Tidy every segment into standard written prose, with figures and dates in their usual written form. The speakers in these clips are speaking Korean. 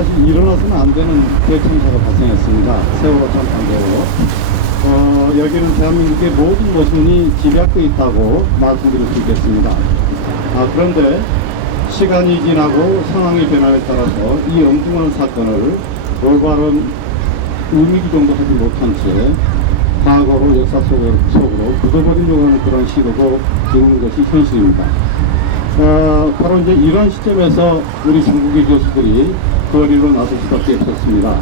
사실 일어나서는 안 되는 대참사가 발생했습니다. 세월호 참사인데요. 여기는 대한민국의 모든 모순이 집약되어 있다고 말씀드릴 수 있겠습니다. 그런데 시간이 지나고 상황의 변화에 따라서 이 엄중한 사건을 올바른 의미 규정도 하지 못한 채 과거로 역사 속으로 묻어버리려고 하는 그런 시도도 있는 것이 현실입니다. 바로 이제 이런 시점에서 우리 전국의 교수들이 거리로 나설 수밖에 없었습니다.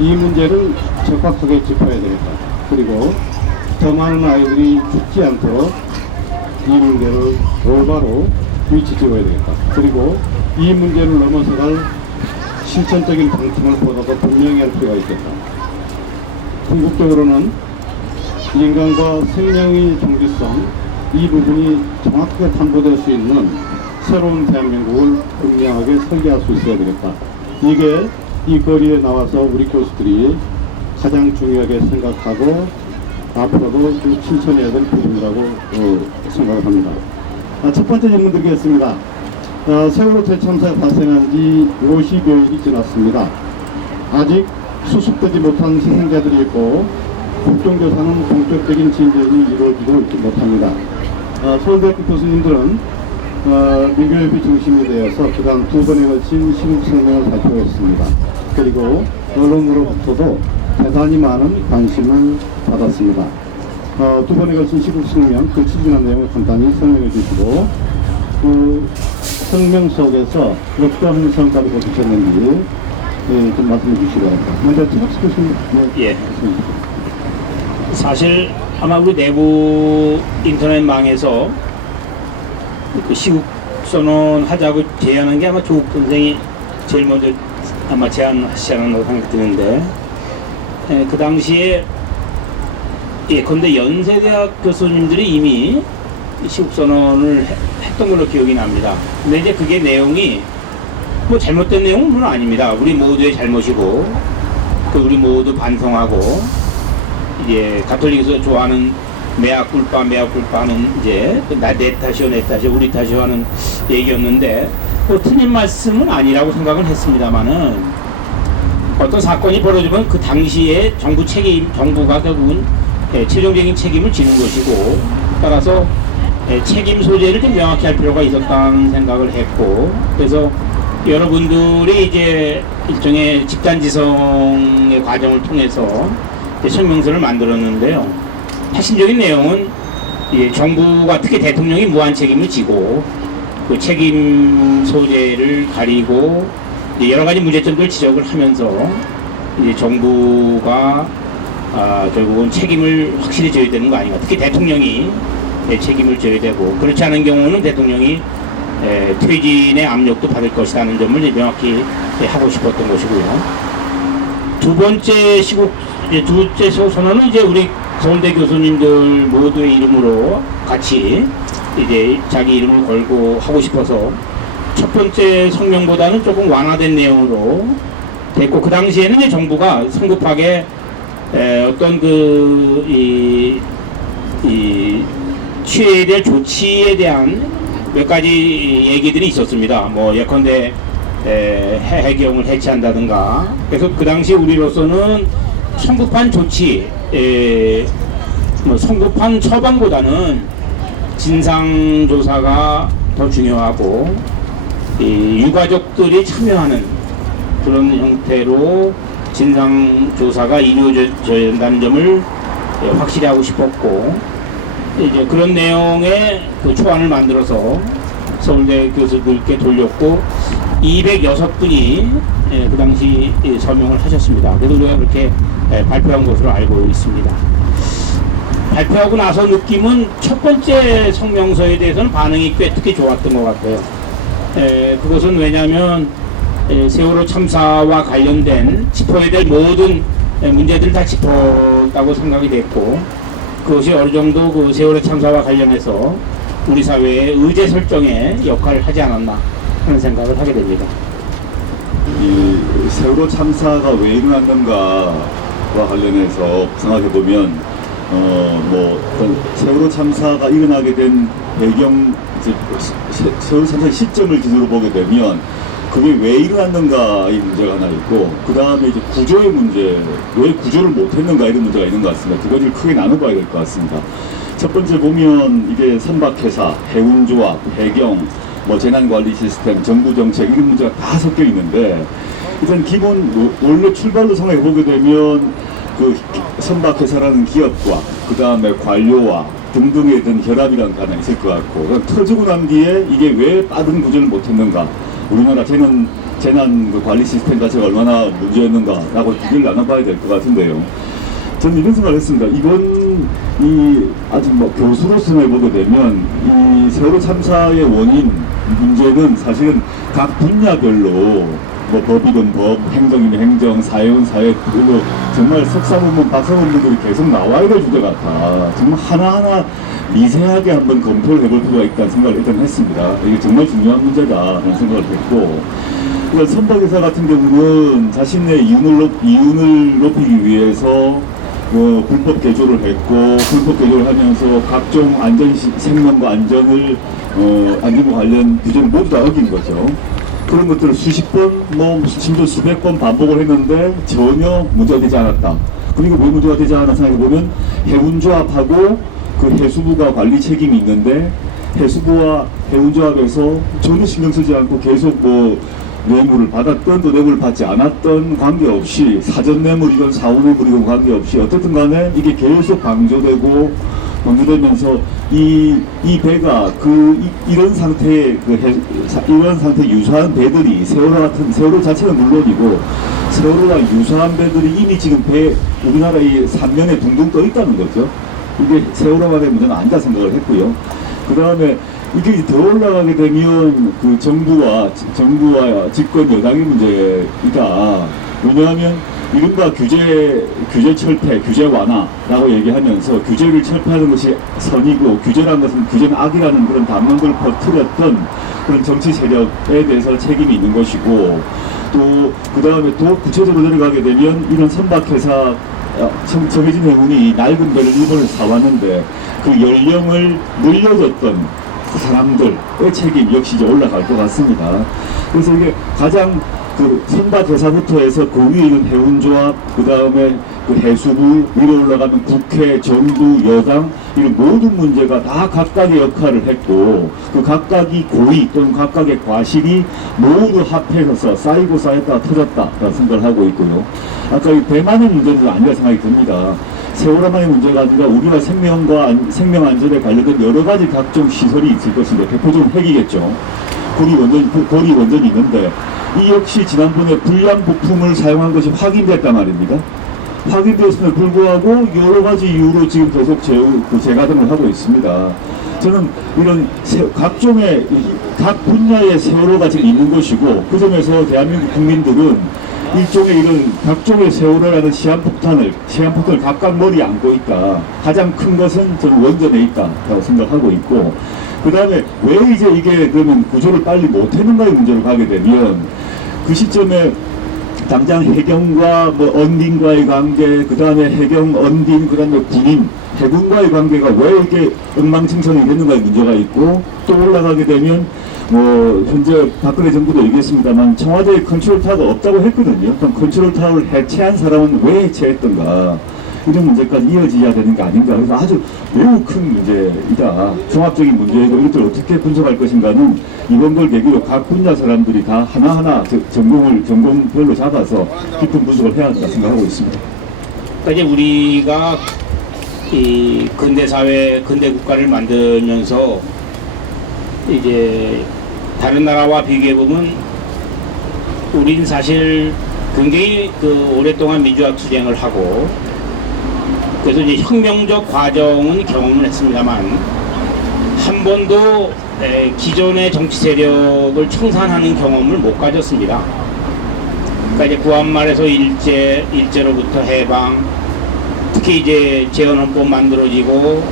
이 문제를 적확하게 짚어야 되겠다. 그리고 더 많은 아이들이 죽지 않도록 이 문제를 올바로 위치 지어야 되겠다. 그리고 이 문제를 넘어서갈 실천적인 방침을 보다도 분명히 할 필요가 있겠다. 궁극적으로는 인간과 생명의 정체성, 이 부분이 정확하게 탐구될 수 있는 새로운 대한민국을 분명하게 설계할 수 있어야 되겠다. 이게 이 거리에 나와서 우리 교수들이 가장 중요하게 생각하고 앞으로도 실천해야 될 부분이라고 생각을 합니다. 첫 번째 질문 드리겠습니다. 세월호 대참사가 발생한 지 50여일이 지났습니다. 아직 수습되지 못한 희생자들이 있고 국정조사는 본격적인 진전이 이루어지지 못합니다. 서울대학교 교수님들은 미교협의 중심이 되어서 그간 2번에 걸친 시국 성명을 발표했습니다. 그리고 언론으로부터도 대단히 많은 관심을 받았습니다. 2번에 걸친 시국 성명, 그 추진한 내용을 간단히 설명해 주시고 그 성명 속에서 어떤 성과를 거두셨는지 좀 말씀해 주시기 바랍니다. 먼저 최덕수 교수님. 예. 사실 아마 우리 내부 인터넷망에서 그 시국 선언 하자고 제안한 게 아마 조국 선생이 제일 먼저 아마 제안하시지 않았나 생각드는데, 그 당시에 예컨대 연세대학 교수님들이 이미 시국 선언을 했던 걸로 기억이 납니다. 근데 이제 그게 내용이 뭐 잘못된 내용은 물론 아닙니다. 우리 모두의 잘못이고, 우리 모두 반성하고, 이제 가톨릭에서 좋아하는 메아culpa 하는 이제 내 탓이요 우리 탓이요 하는 얘기였는데 뭐 틀린 말씀은 아니라고 생각은 했습니다만은, 어떤 사건이 벌어지면 그 당시에 정부가 결국은 최종적인 책임을 지는 것이고, 따라서 책임 소재를 좀 명확히 할 필요가 있었다는 생각을 했고, 그래서 여러분들이 이제 일종의 집단지성의 과정을 통해서 성명서를 만들었는데요. 핵심적인 내용은 정부가, 특히 대통령이 무한 책임을 지고 그 책임 소재를 가리고 여러 가지 문제점들 지적을 하면서 이제 정부가 결국은 책임을 확실히 져야 되는 거 아닌가. 특히 대통령이 책임을 져야 되고, 그렇지 않은 경우는 대통령이 퇴진의 압력도 받을 것이라는 점을 명확히 하고 싶었던 것이고요. 두 번째 선언은 이제 우리 서울대 교수님들 모두의 이름으로 같이 이제 자기 이름을 걸고 하고 싶어서 첫 번째 성명보다는 조금 완화된 내용으로 됐고, 그 당시에는 이제 정부가 성급하게 어떤 취해야 될 조치에 대한 몇 가지 얘기들이 있었습니다. 뭐 예컨대 해경을 해체한다든가. 그래서 그 당시 우리로서는 성급한 조치, 성급한 처방보다는 진상조사가 더 중요하고, 유가족들이 참여하는 그런 형태로 진상조사가 이루어져야 한다는 점을 확실히 하고 싶었고, 이제 그런 내용의 그 초안을 만들어서 서울대 교수들께 돌렸고, 206분이 그 당시 서명을 하셨습니다. 그래서 우리가 그렇게 발표한 것으로 알고 있습니다. 발표하고 나서 느낌은 첫 번째 성명서에 대해서는 반응이 꽤 특히 좋았던 것 같아요. 그것은 왜냐하면 세월호 참사와 관련된 짚어야 될 모든 문제들을 다 짚었다고 생각이 됐고, 그것이 어느 정도 그 세월호 참사와 관련해서 우리 사회의 의제 설정에 역할을 하지 않았나 하는 생각을 하게 됩니다. 이 세월호 참사가 왜 일어났는가와 관련해서 생각해보면 세월호 참사가 일어나게 된 배경, 세월호 참사의 시점을 기준으로 보게 되면 그게 왜 일어났는가 이 문제가 하나 있고, 그 다음에 이제 구조의 문제, 왜 구조를 못했는가 이런 문제가 있는 것 같습니다. 두 가지를 크게 나눠봐야 될 것 같습니다. 첫 번째 보면 이게 선박회사, 해운조합, 해경, 뭐 재난관리 시스템, 정부 정책 이런 문제가 다 섞여 있는데, 일단 기본 원래 출발로 생각해 보게 되면 그 선박회사라는 기업과 그 다음에 관료와 등등의 어떤 결합이라는 게 하나 있을 것 같고, 터지고 난 뒤에 이게 왜 빠른 구조를 못했는가, 우리나라 재난 그 관리 시스템 자체가 얼마나 문제였는가라고 두 개를 나눠봐야 될 것 같은데요. 저는 이런 생각을 했습니다. 이번 아직 뭐 교수로서 해보게 되면 이 세월호 참사의 원인 문제는 사실은 각 분야별로 뭐 법이든 법, 행정이면 행정, 사회는 사회, 그리고 정말 석사논문, 박사논문들이 계속 나와야 될 주제 같아. 정말 하나하나 미세하게 한번 검토를 해볼 필요가 있다는 생각을 일단 했습니다. 이게 정말 중요한 문제다라는 생각을 했고, 그러니까 선박회사 같은 경우는 자신의 이윤을 높이기 위해서 불법 개조를 했고, 불법 개조를 하면서 각종 생명과 안전과 관련 규제를 모두 다 어긴 거죠. 그런 것들을 수십 번, 심지어 수백 번 반복을 했는데 전혀 문제가 되지 않았다. 그리고 왜 문제가 되지 않았나 생각해보면 해운조합하고 그 해수부가 관리 책임이 있는데, 해수부와 해운조합에서 전혀 신경 쓰지 않고 계속 뇌물을 받았던 또 뇌물을 받지 않았던 관계없이, 사전 뇌물이건 사후 뇌물이건 관계없이 어쨌든 간에 이게 계속 방조되면서 이 배가 이런 상태의 이런 상태 유사한 배들이 세월호 자체는 물론이고, 세월호와 유사한 배들이 이미 지금 우리나라 이 삼면에 둥둥 떠 있다는 거죠. 이게 세월호만의 문제는 아니다 생각을 했고요. 그 다음에 이게 더 올라가게 되면 그 정부와 집권 여당의 문제이다. 왜냐하면 이른바 규제 철폐, 규제 완화라고 얘기하면서 규제를 철폐하는 것이 선이고, 규제라는 것은 규제는 악이라는 그런 단문을 퍼뜨렸던 그런 정치 세력에 대해서 책임이 있는 것이고, 또 그 다음에 또 구체적으로 내려가게 되면 이런 선박회사 정해진 해운이 낡은 배를 일본에서 사왔는데 그 연령을 늘려줬던 사람들의 책임 역시 이제 올라갈 것 같습니다. 그래서 이게 가장 그 선박회사부터 해서 그 위에 있는 해운조합, 그 다음에 그 해수부, 위로 올라가면 국회, 정부, 여당, 이런 모든 문제가 다 각각의 역할을 했고, 그 각각이 고의 또는 각각의 과실이 모두 합해서 쌓이고 쌓였다가 터졌다라고 생각을 하고 있고요. 아까 이 배만의 문제는 아니라 생각이 듭니다. 세월호만의 문제가 아니라 우리가 생명 안전에 관련된 여러 가지 각종 시설이 있을 것인데, 대표적으로 핵이겠죠. 고리 원전이 있는데, 이 역시 지난번에 불량 부품을 사용한 것이 확인됐단 말입니다. 확인되었음에도 불구하고 여러 가지 이유로 지금 계속 재가동을 하고 있습니다. 저는 이런 각 분야의 세월호가 지금 있는 것이고, 그 점에서 대한민국 국민들은 일종의 이런 각종의 세월호라는 시한폭탄을 각각 머리에 안고 있다. 가장 큰 것은 저는 원전에 있다라고 생각하고 있고, 그 다음에 왜 이제 이게 그러면 구조를 빨리 못했는가의 문제로 가게 되면, 그 시점에 당장 해경과 언딘과의 관계, 그 다음에 해경, 언딘, 그 다음에 군인, 해군과의 관계가 왜 이렇게 엉망진창이 됐는가의 문제가 있고, 또 올라가게 되면 현재 박근혜 정부도 얘기했습니다만 청와대에 컨트롤타워가 없다고 했거든요. 그럼 컨트롤타워를 해체한 사람은 왜 해체했던가, 이런 문제까지 이어져야 되는 게 아닌가. 그래서 아주 매우 큰 문제이다. 종합적인 문제이고, 이것들 어떻게 분석할 것인가는 이번 걸 계기로 각 분야 사람들이 다 하나하나 전공별로 잡아서 깊은 분석을 해야 한다 생각하고 있습니다. 그러니까 이제 우리가 이 근대 사회, 근대 국가를 만들면서 이제 다른 나라와 비교해 보면 우리는 사실 굉장히 오랫동안 민주화 투쟁을 하고, 그래서 이제 혁명적 과정은 경험을 했습니다만 한 번도 기존의 정치 세력을 청산하는 경험을 못 가졌습니다. 그러니까 이제 구한말에서 일제로부터 해방, 특히 이제 재헌헌법 만들어지고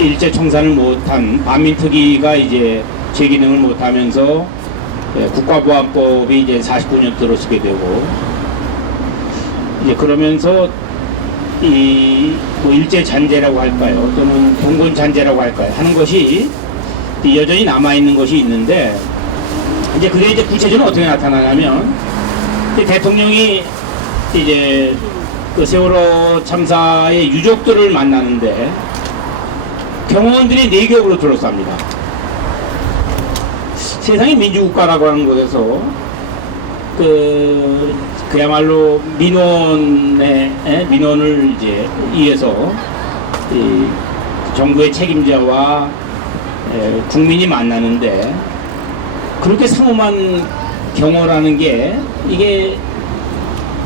일제 청산을 못한 반민특위가 이제 제 기능을 못하면서 국가보안법이 이제 49년 들어서게 되고, 이제 그러면서 일제 잔재라고 할까요, 또는 동군 잔재라고 할까요, 하는 것이 여전히 남아 있는 것이 있는데, 이제 그게 이제 구체적으로 어떻게 나타나냐면 이제 대통령이 이제 그 세월호 참사의 유족들을 만나는데 경호원들이 4겹으로 둘러쌉니다. 세상의 민주국가라고 하는 곳에서 그야말로 민원을 이제 위해서 이 정부의 책임자와 국민이 만나는데 그렇게 상엄한 경호라는 게 이게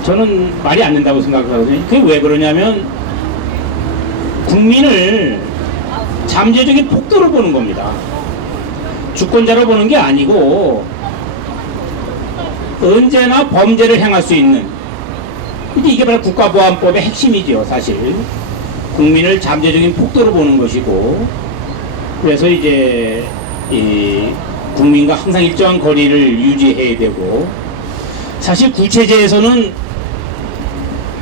저는 말이 안 된다고 생각하거든요. 그게 왜 그러냐면 국민을 잠재적인 폭도로 보는 겁니다. 주권자로 보는 게 아니고 언제나 범죄를 행할 수 있는, 근데 이게 바로 국가보안법의 핵심이죠. 사실 국민을 잠재적인 폭도로 보는 것이고, 그래서 이제 이 국민과 항상 일정한 거리를 유지해야 되고, 사실 구체제에서는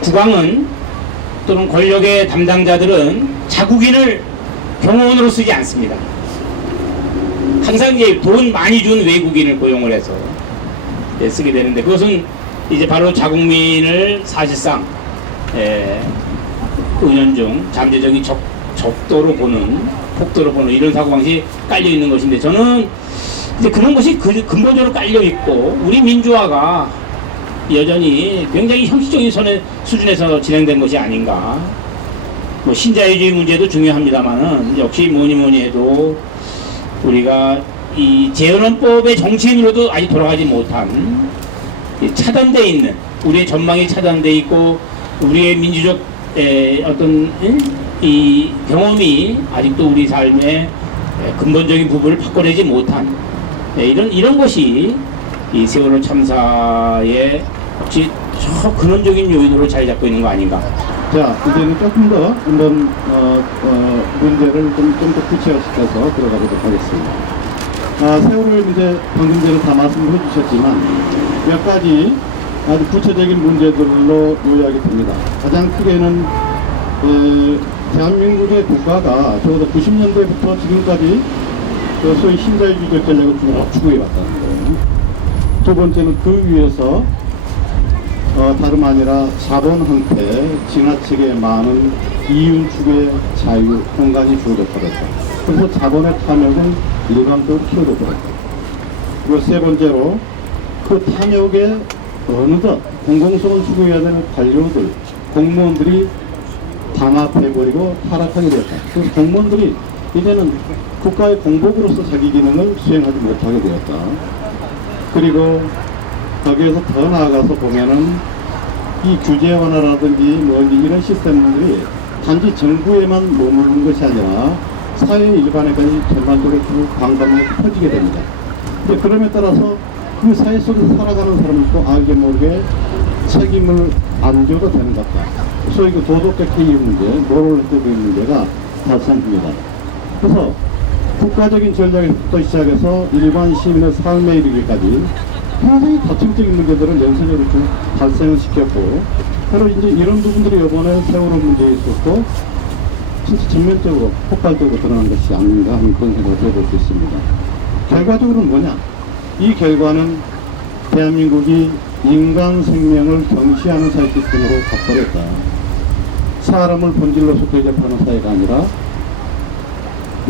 국왕은 또는 권력의 담당자들은 자국인을 경호원으로 쓰지 않습니다. 항상 이제 돈 많이 준 외국인을 고용을 해서 쓰게 되는데, 그것은 이제 바로 자국민을 사실상 은연중 잠재적인 적도로 보는, 폭도로 보는 이런 사고방식이 깔려 있는 것인데, 저는 이제 그런 것이 근본적으로 깔려 있고 우리 민주화가 여전히 굉장히 형식적인 수준에서 진행된 것이 아닌가. 뭐 신자유주의 문제도 중요합니다만은 역시 뭐니 해도 우리가 이 재헌헌법의 정치인으로도 아직 돌아가지 못한 차단돼 있는, 우리의 전망이 차단돼 있고 우리의 민주적 어떤 이 경험이 아직도 우리 삶의 근본적인 부분을 바꿔내지 못한 이런 것이 이 세월호 참사의 혹시 저 근원적인 요인으로 자리 잡고 있는 거 아닌가? 자, 이제는 조금 더 한번 문제를 좀 더 구체화시켜서 들어가도록 하겠습니다. 세월호 이제 방금 전에 다 말씀을 해주셨지만 몇 가지 아주 구체적인 문제들로 요약이 됩니다. 가장 크게는 대한민국의 국가가 적어도 90년대부터 지금까지 소위 신자유주의 전략을 추구해왔다는 거예요. 두 번째는 그 위에서 다름 아니라 자본 형태, 지나치게 많은 이윤축의 자유, 공간이 주어졌다. 그래서 자본의 탐욕은 일방적으로 키워졌다. 그리고 세 번째로 그 탐욕에 어느덧 공공성을 추구해야 되는 관료들, 공무원들이 담합해버리고 타락하게 되었다. 그래서 공무원들이 이제는 국가의 공복으로서 자기 기능을 수행하지 못하게 되었다. 그리고 거기에서 더 나아가서 보면은 이 규제 완화라든지 이런 시스템들이 단지 정부에만 머무르는 것이 아니라 사회 일반에까지 전반적으로 광범위하게 퍼지게 됩니다. 근데 그럼에 따라서 그 사회 속에서 살아가는 사람들도 알게 모르게 책임을 안 져도 되는 것 같다. 소위 그 도덕적 해이 문제, 모럴 해이 문제가 발생합니다. 그래서 국가적인 전략에서부터 시작해서 일반 시민의 삶에 이르기까지 굉장히 다층적인 문제들을 연쇄적으로 좀 발생을 시켰고, 바로 이제 이런 부분들이 이번에 세월호 문제에 있었고 진짜 전면적으로 폭발적으로 드러난 것이 아닌가 하는 그런 생각을 해볼 수 있습니다. 결과적으로는 뭐냐? 이 결과는 대한민국이 인간 생명을 경시하는 사회 시스템으로 바꿔버렸다. 사람을 본질로서 대접하는 사회가 아니라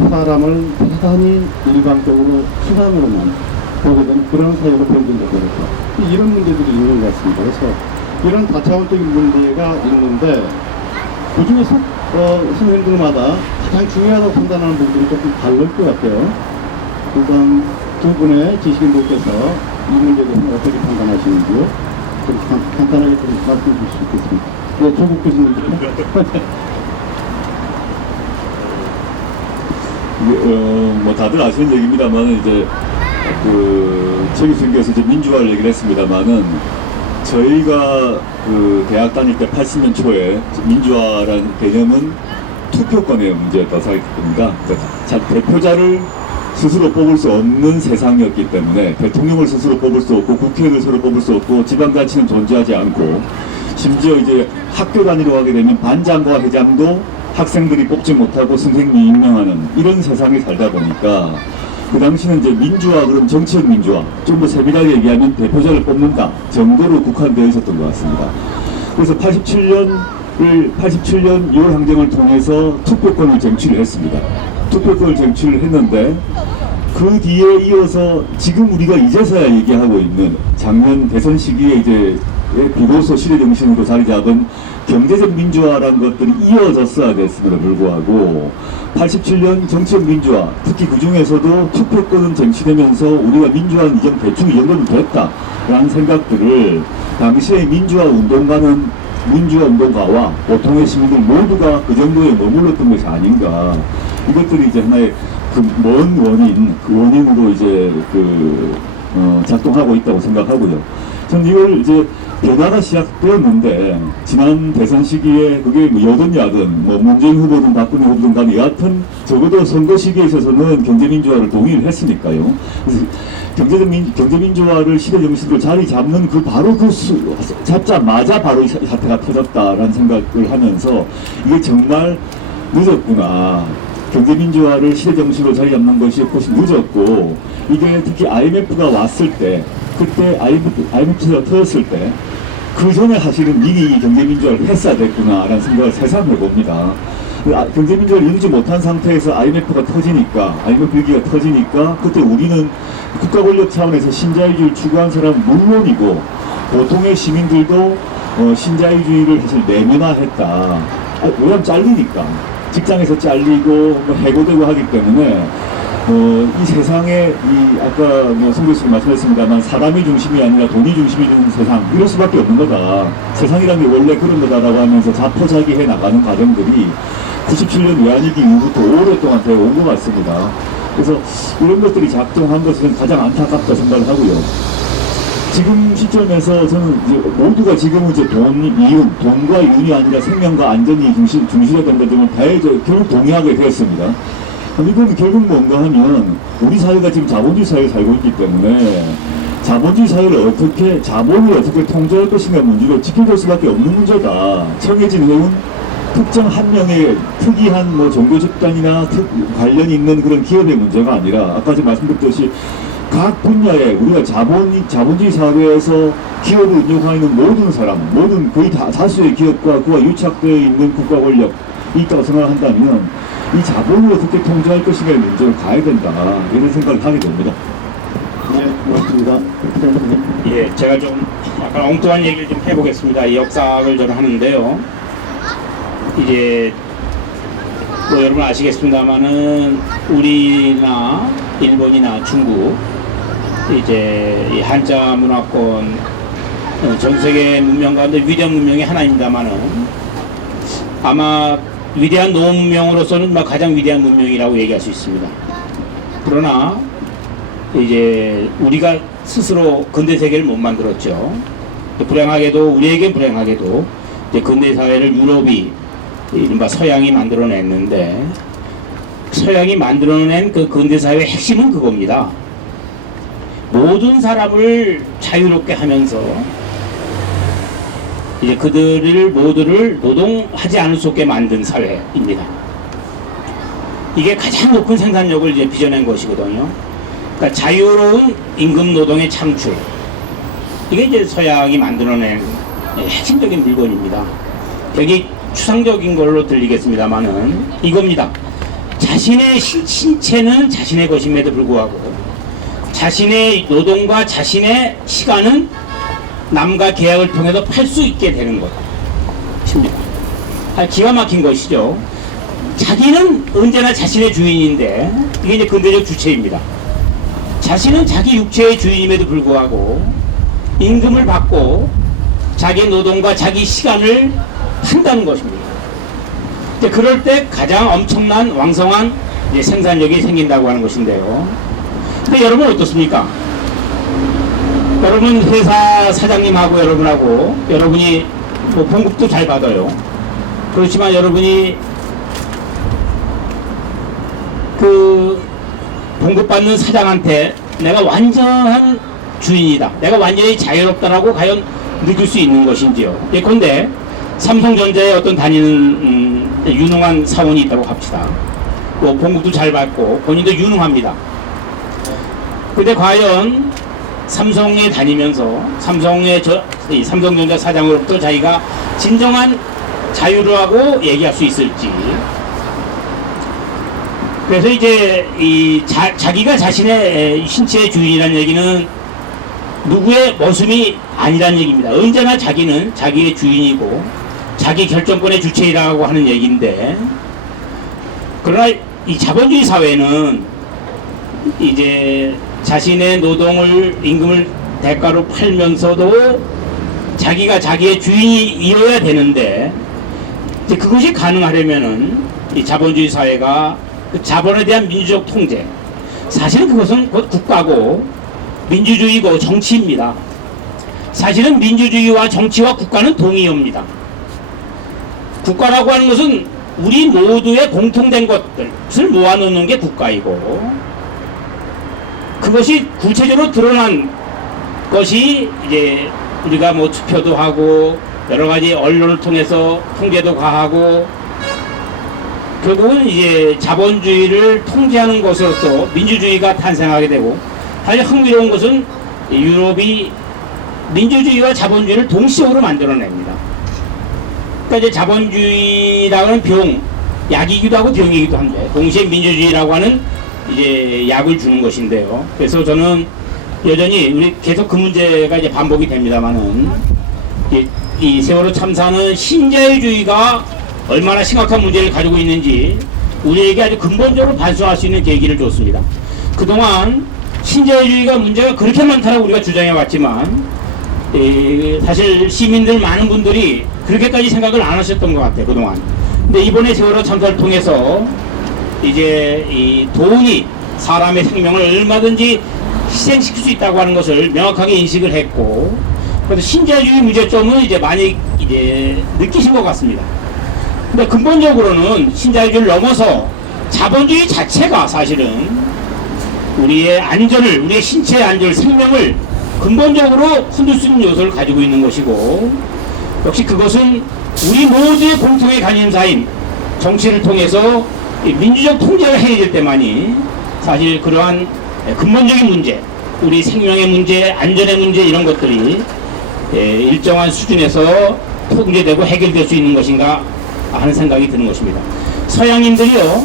사람을 대단히 일방적으로 수단으로만 보게 되는 그런 사회로 변질되고 있다. 이런 문제들이 있는 것 같습니다. 그래서 이런 다차원적인 문제가 있는데 그 중에서 선생님들마다 가장 중요하다고 판단하는 부분들이 조금 다를 것 같아요. 일단 두 분의 지식인분께서 이 문제에 대해서 어떻게 판단하시는지요? 좀 간단하게 좀 말씀해 주실 수 있겠습니까? 네, 조국 교수님부터. 뭐 다들 아시는 얘기입니다만 이제 최 교수님께서 이제 민주화를 얘기를 했습니다만은 저희가 대학 다닐 때 80년 초에 민주화라는 개념은 투표권의 문제였다고 생각합니다. 대표자를 스스로 뽑을 수 없는 세상이었기 때문에 대통령을 스스로 뽑을 수 없고 국회의원을 스스로 뽑을 수 없고 지방자치는 존재하지 않고 심지어 이제 학교 다니러 가게 되면 반장과 회장도 학생들이 뽑지 못하고 선생님이 임명하는 이런 세상에 살다 보니까 그 당시는 이제 민주화, 그럼 정치적 민주화, 좀 더 세밀하게 얘기하면 대표자를 뽑는다 정도로 국한되어 있었던 것 같습니다. 그래서 87년 6월 항쟁을 통해서 투표권을 쟁취를 했습니다. 투표권을 쟁취를 했는데 그 뒤에 이어서 지금 우리가 이제서야 얘기하고 있는 작년 대선 시기에 이제 비로소 시대 정신으로 자리 잡은 경제적 민주화라는 것들이 이어졌어야 됐음에도 불구하고 87년 정치적 민주화, 특히 그 중에서도 투표권은 쟁취되면서 우리가 민주화는 이전 대충 이 정도는 됐다라는 생각들을 당시에 민주화 운동가와 보통의 시민들 모두가 그 정도에 머물렀던 것이 아닌가. 이것들이 이제 하나의 그 먼 원인, 그 원인으로 이제 작동하고 있다고 생각하고요. 전 이걸 이제 변화가 시작되었는데 지난 대선 시기에 그게 뭐 여든 야든 뭐 문재인 후보든 박근혜 후보든 간에 여하튼 적어도 선거 시기에 있어서는 경제민주화를 동의를 했으니까요. 그래서 경제민주화를 시대 정신으로 자리 잡는 잡자마자 바로 이 사태가 터졌다라는 생각을 하면서 이게 정말 늦었구나. 경제민주화를 시대 정신으로 자리 잡는 것이 훨씬 늦었고, 이게 특히 IMF가 왔을 때, 그때 IMF가 터졌을 때, 그 전에 사실은 미리 경제민주화를 했어야 됐구나라는 생각을 새삼 해봅니다. 경제민주화를 이루지 못한 상태에서 IMF 위기가 터지니까, 그때 우리는 국가 권력 차원에서 신자유주의를 추구한 사람은 물론이고, 보통의 시민들도 신자유주의를 사실 내면화했다. 왜냐면 잘리니까. 직장에서 잘리고 해고되고 하기 때문에 이 세상에 아까 송 교수님 말씀하셨습니다만 사람이 중심이 아니라 돈이 중심이 되는 세상, 이럴 수밖에 없는 거다. 세상이란 게 원래 그런 거다라고 하면서 자포자기해 나가는 과정들이 97년 외환위기 이후부터 오랫동안 되어 온 것 같습니다. 그래서 이런 것들이 작동한 것은 가장 안타깝다 생각을 하고요. 지금 시점에서 저는 이제 모두가 지금은 이제 돈과 이윤이 아니라 생명과 안전이 중시가 된다 점을 결국 동의하게 되었습니다. 이건 결국 뭔가 하면 우리 사회가 지금 자본주의 사회에 살고 있기 때문에 자본주의 사회를 자본을 어떻게 통제할 것인가 문제로 지켜질 수밖에 없는 문제다. 청해진 해운 특정 한 명의 특이한 종교 집단이나 관련이 있는 그런 기업의 문제가 아니라 아까 제가 말씀드렸듯이 각 분야에 우리가 자본주의 사회에서 기업을 운영하는 모든 사람, 거의 다수의 기업과 그와 유착되어 있는 국가 권력이 있다고 생각한다면 이 자본을 어떻게 통제할 것인가의 문제를 가야 된다. 이런 생각을 하게 됩니다. 네, 고맙습니다. 예, 제가 좀 약간 엉뚱한 얘기를 좀 해보겠습니다. 이 역사학을 저는 하는데요. 이제 뭐 여러분 아시겠습니다만은 우리나 일본이나 중국 이제 이 한자 문화권 전 세계 문명 가운데 위대한 문명이 하나입니다만은 아마 위대한 노 문명으로서는 가장 위대한 문명이라고 얘기할 수 있습니다. 그러나 이제 우리가 스스로 근대 세계를 못 만들었죠. 우리에겐 불행하게도 이제 근대 사회를 유럽이 이른바 서양이 만들어냈는데, 서양이 만들어낸 그 근대 사회의 핵심은 그겁니다. 모든 사람을 자유롭게 하면서 이제 그들을 모두를 노동하지 않을 수 없게 만든 사회입니다. 이게 가장 높은 생산력을 이제 빚어낸 것이거든요. 그러니까 자유로운 임금 노동의 창출. 이게 이제 서양이 만들어낸 핵심적인 물건입니다. 되게 추상적인 걸로 들리겠습니다만은 이겁니다. 자신의 신체는 자신의 것임에도 불구하고 자신의 노동과 자신의 시간은 남과 계약을 통해서 팔 수 있게 되는 것입니다. 기가 막힌 것이죠. 자기는 언제나 자신의 주인인데, 이게 이제 근대적 주체입니다. 자신은 자기 육체의 주인임에도 불구하고 임금을 받고 자기 노동과 자기 시간을 한다는 것입니다. 그럴 때 가장 엄청난 왕성한 이제 생산력이 생긴다고 하는 것인데요. 근데 여러분 어떻습니까? 여러분 회사 사장님하고 여러분하고 여러분이 봉급도 잘 받아요. 그렇지만 여러분이 그 봉급받는 사장한테 내가 완전한 주인이다, 내가 완전히 자유롭다라고 과연 느낄 수 있는 것인지요. 예컨대 삼성전자에 어떤 다니는 유능한 사원이 있다고 합시다. 봉급도 잘 받고 본인도 유능합니다. 근데 과연 삼성에 다니면서 이 삼성전자 사장으로부터 자기가 진정한 자유라고 얘기할 수 있을지. 그래서 이제 자기가 자신의 신체의 주인이라는 얘기는 누구의 모습이 아니라는 얘기입니다. 언제나 자기는 자기의 주인이고 자기 결정권의 주체이라고 하는 얘기인데, 그러나 이 자본주의 사회는 이제 자신의 노동을 임금을 대가로 팔면서도 자기가 자기의 주인이어야 되는데, 이제 그것이 가능하려면은 이 자본주의 사회가 그 자본에 대한 민주적 통제, 사실은 그것은 곧 국가고 민주주의고 정치입니다. 사실은 민주주의와 정치와 국가는 동의어입니다. 국가라고 하는 것은 우리 모두의 공통된 것들을 모아놓는 게 국가이고, 그것이 구체적으로 드러난 것이 이제 우리가 뭐 투표도 하고 여러 가지 언론을 통해서 통제도 가하고, 결국은 이제 자본주의를 통제하는 것으로서 민주주의가 탄생하게 되고, 사실 흥미로운 것은 유럽이 민주주의와 자본주의를 동시적으로 만들어냅니다. 그러니까 이제 자본주의라고 하는 병, 약이기도 하고 병이기도 한데, 동시에 민주주의라고 하는 이제 약을 주는 것인데요. 그래서 저는 여전히 우리 계속 그 문제가 이제 반복이 됩니다만은, 이 세월호 참사는 신자유주의가 얼마나 심각한 문제를 가지고 있는지 우리에게 아주 근본적으로 반성할 수 있는 계기를 줬습니다. 그동안 신자유주의가 문제가 그렇게 많다고 우리가 주장해 왔지만, 사실 시민들 많은 분들이 그렇게까지 생각을 안 하셨던 것 같아요, 그동안. 근데 이번에 세월호 참사를 통해서 이제 이 돈이 사람의 생명을 얼마든지 희생시킬 수 있다고 하는 것을 명확하게 인식을 했고, 그래서 신자유주의 문제점은 이제 많이 이제 느끼신 것 같습니다. 근데 근본적으로는 신자유주의를 넘어서 자본주의 자체가 사실은 우리의 안전을, 우리의 신체의 안전을, 생명을 근본적으로 흔들 수 있는 요소를 가지고 있는 것이고, 역시 그것은 우리 모두의 공통의 관심사인 정치를 통해서 민주적 통제를 해야 될 때만이 사실 그러한 근본적인 문제, 우리 생명의 문제, 안전의 문제, 이런 것들이 일정한 수준에서 통제되고 해결될 수 있는 것인가 하는 생각이 드는 것입니다. 서양인들이요,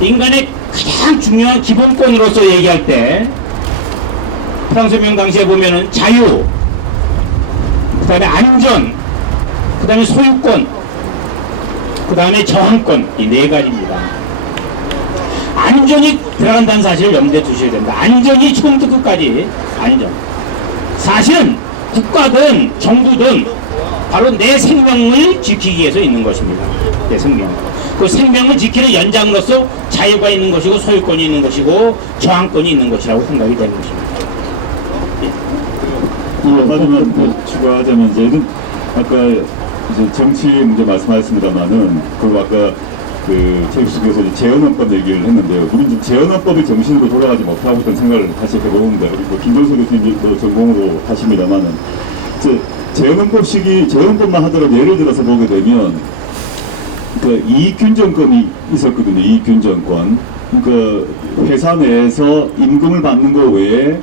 인간의 가장 중요한 기본권으로서 얘기할 때 프랑스 혁명 당시에 보면은 자유, 그 다음에 안전, 그 다음에 소유권, 그 다음에 저항권, 이 네 가지입니다. 안전이 들어간다는 사실을 염두에 두셔야 됩니다. 안전이 처음부터 끝까지 안전. 사실은 국가든 정부든 바로 내 생명을 지키기 위해서 있는 것입니다. 내 생명. 그 생명을 지키는 연장으로서 자유가 있는 것이고 소유권이 있는 것이고 저항권이 있는 것이라고 생각이 되는 것입니다. 마지막 추가하자면 이제 아까 이제 정치 문제 말씀하셨습니다만은, 그리고 아까 그 최수께서 재헌헌법 얘기를 했는데요. 우리는 지금 재헌헌법의 정신으로 돌아가지 못하고 있다는 생각을 다시 해보는데, 우리 김종석 교수님도 전공으로 하십니다만은, 재헌헌법만 하더라도 예를 들어서 보게 되면 그 이익균정권이 있었거든요. 이익균정권. 그 회사 내에서 임금을 받는 거 외에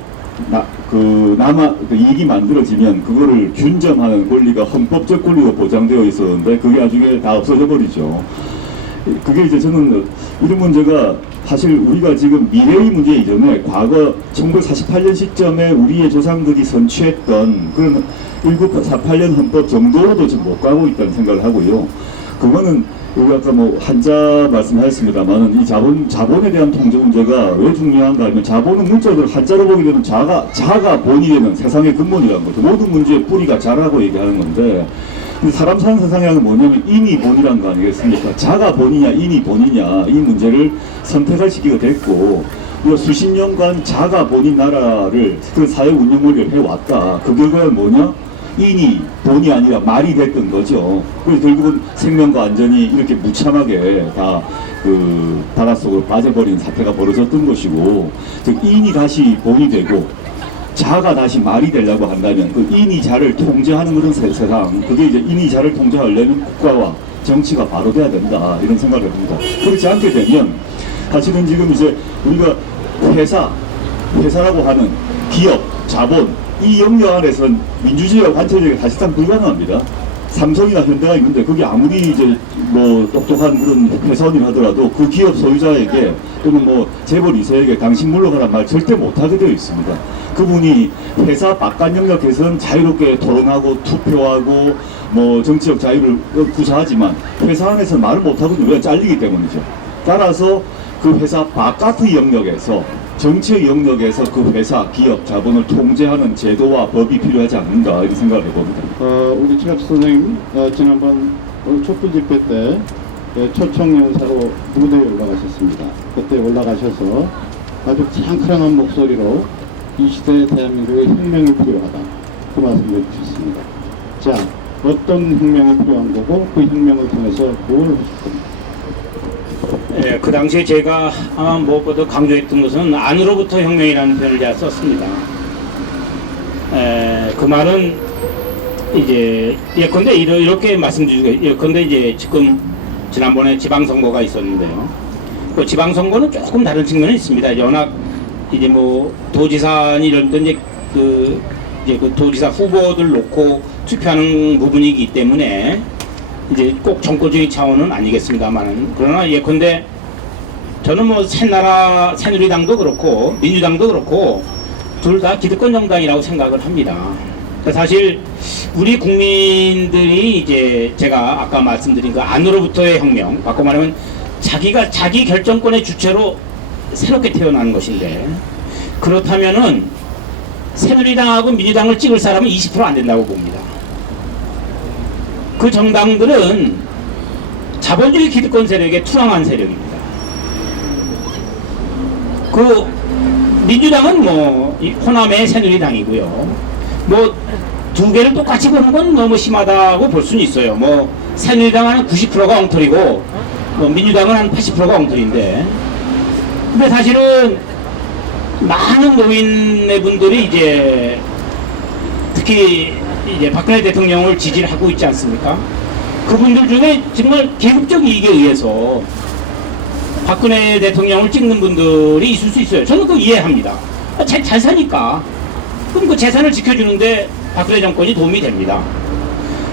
이익이 만들어지면 그거를 균점하는 권리가 헌법적 권리가 보장되어 있었는데, 그게 나중에 다 없어져 버리죠. 그게 이제 저는 이런 문제가 사실 우리가 지금 미래의 문제 이전에 과거 1948년 시점에 우리의 조상들이 선취했던 그런 1948년 헌법 정도로도 지금 못 가고 있다는 생각을 하고요. 그거는 우리 아까 뭐 한자 말씀하셨습니다만은, 이 자본에 대한 통제 문제가 왜 중요한가 하면, 자본은 문자를 한자로 보게 되면 자가 본이 되는 세상의 근본이라는 거죠. 모든 문제의 뿌리가 자라고 얘기하는 건데, 사람 사는 세상이라는 뭐냐면 인이 본이라는 거 아니겠습니까? 자가 본이냐 인이 본이냐, 이 문제를 선택할 시기가 됐고, 우리가 수십 년간 자가 본인 나라를 그 사회 운영 원리를 해왔다. 그 결과는 뭐냐? 인이 본이 아니라 말이 됐던 거죠. 그래서 결국은 생명과 안전이 이렇게 무참하게 다 그 바닷속으로 빠져버리는 사태가 벌어졌던 것이고, 즉 인이 다시 본이 되고 자가 다시 말이 되려고 한다면 그 인이 자를 통제하는 그런 세상, 그게 이제 인이 자를 통제하려면 국가와 정치가 바로 돼야 된다, 이런 생각을 합니다. 그렇지 않게 되면 사실은 지금 이제 우리가 회사, 회사라고 하는 기업, 자본 이 영역 안에서는 민주주의와 관철주의가 사실상 불가능합니다. 삼성이나 현대가 있는데 그게 아무리 이제 뭐 똑똑한 그런 회사원이 하더라도 그 기업 소유자에게 또는 뭐 재벌 2세에게 당신 물러가란 말 절대 못하게 되어 있습니다. 그분이 회사 바깥 영역에서는 자유롭게 토론하고 투표하고 뭐 정치적 자유를 구사하지만 회사 안에서는 말을 못하거든요. 왜? 잘리기 때문이죠. 따라서 그 회사 바깥의 영역에서 정치의 영역에서 그 회사, 기업, 자본을 통제하는 제도와 법이 필요하지 않는가 이런 생각을 해봅니다. 우리 최갑 선생님 지난번 오늘 촛불 집회 때 초청연사로 무대에 올라가셨습니다. 그때 올라가셔서 아주 상크랑한 목소리로 이 시대의 대한민국의 혁명이 필요하다 그 말씀을 주셨습니다. 자, 어떤 혁명이 필요한 거고 그 혁명을 통해서 뭘 하실 겁니까? 예, 그 당시에 제가 무엇보다 강조했던 것은 안으로부터 혁명이라는 표현을 제가 썼습니다. 그 말은 이제 예컨대 이렇게 말씀드리고 예컨대 이제 지금 지난번에 지방선거가 있었는데요. 그 지방선거는 조금 다른 측면이 있습니다. 이제 워낙 이제 뭐 도지사니 이런 데 이제 그 도지사 후보들 놓고 투표하는 부분이기 때문에 이제 꼭 정권적인 차원은 아니겠습니다만 그러나 예컨대 저는 뭐 새누리당도 그렇고 민주당도 그렇고 둘 다 기득권 정당이라고 생각을 합니다. 사실 우리 국민들이 이제 제가 아까 말씀드린 그 안으로부터의 혁명, 바꿔 말하면 자기가 자기 결정권의 주체로 새롭게 태어난 것인데 그렇다면은 새누리당하고 민주당을 찍을 사람은 20% 안 된다고 봅니다. 그 정당들은 자본주의 기득권 세력의 투항한 세력입니다. 그 민주당은 뭐 호남의 새누리당이고요. 뭐 두 개를 똑같이 보는 건 너무 심하다고 볼 수는 있어요. 뭐 새누리당은 한 90%가 엉터리고 뭐 민주당은 한 80%가 엉터리인데 근데 사실은 많은 노인네 분들이 이제 특히 이제 박근혜 대통령을 지지를 하고 있지 않습니까? 그분들 중에 정말 계급적 이익에 의해서 박근혜 대통령을 찍는 분들이 있을 수 있어요. 저는 그거 이해합니다. 잘 사니까. 그럼 그 재산을 지켜주는데 박근혜 정권이 도움이 됩니다.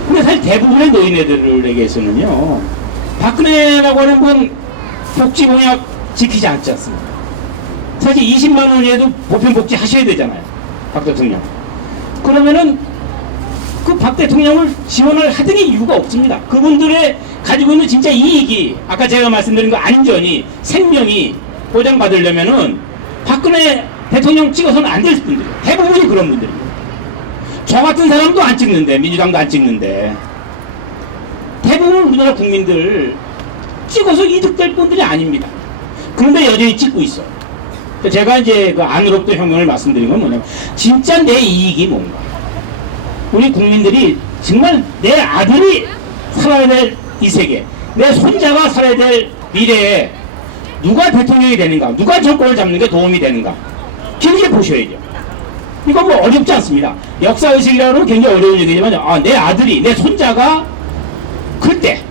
근데 사실 대부분의 노인네들에게서는요, 박근혜라고 하는 분 복지 공약 지키지 않지 않습니까? 사실 20만 원이라도 보편복지 하셔야 되잖아요. 박 대통령. 그러면은 그 박 대통령을 지원을 하더니 이유가 없습니다. 그분들의 가지고 있는 진짜 이익이 아까 제가 말씀드린 그 안전이 생명이 보장받으려면은 박근혜 대통령 찍어서는 안 될 분들이에요. 대부분이 그런 분들이에요. 저 같은 사람도 안 찍는데 민주당도 안 찍는데 대부분 우리나라 국민들 찍어서 이득될 분들이 아닙니다. 그런데 여전히 찍고 있어. 제가 이제 그 안으로부터 혁명을 말씀드린 건 뭐냐면 진짜 내 이익이 뭔가 우리 국민들이 정말 내 아들이 살아야 될 이 세계 내 손자가 살아야 될 미래에 누가 대통령이 되는가 누가 정권을 잡는 게 도움이 되는가 길게 보셔야죠. 이건 뭐 어렵지 않습니다. 역사의식이라는 건 굉장히 어려운 얘기지만 내 아들이 내 손자가 그때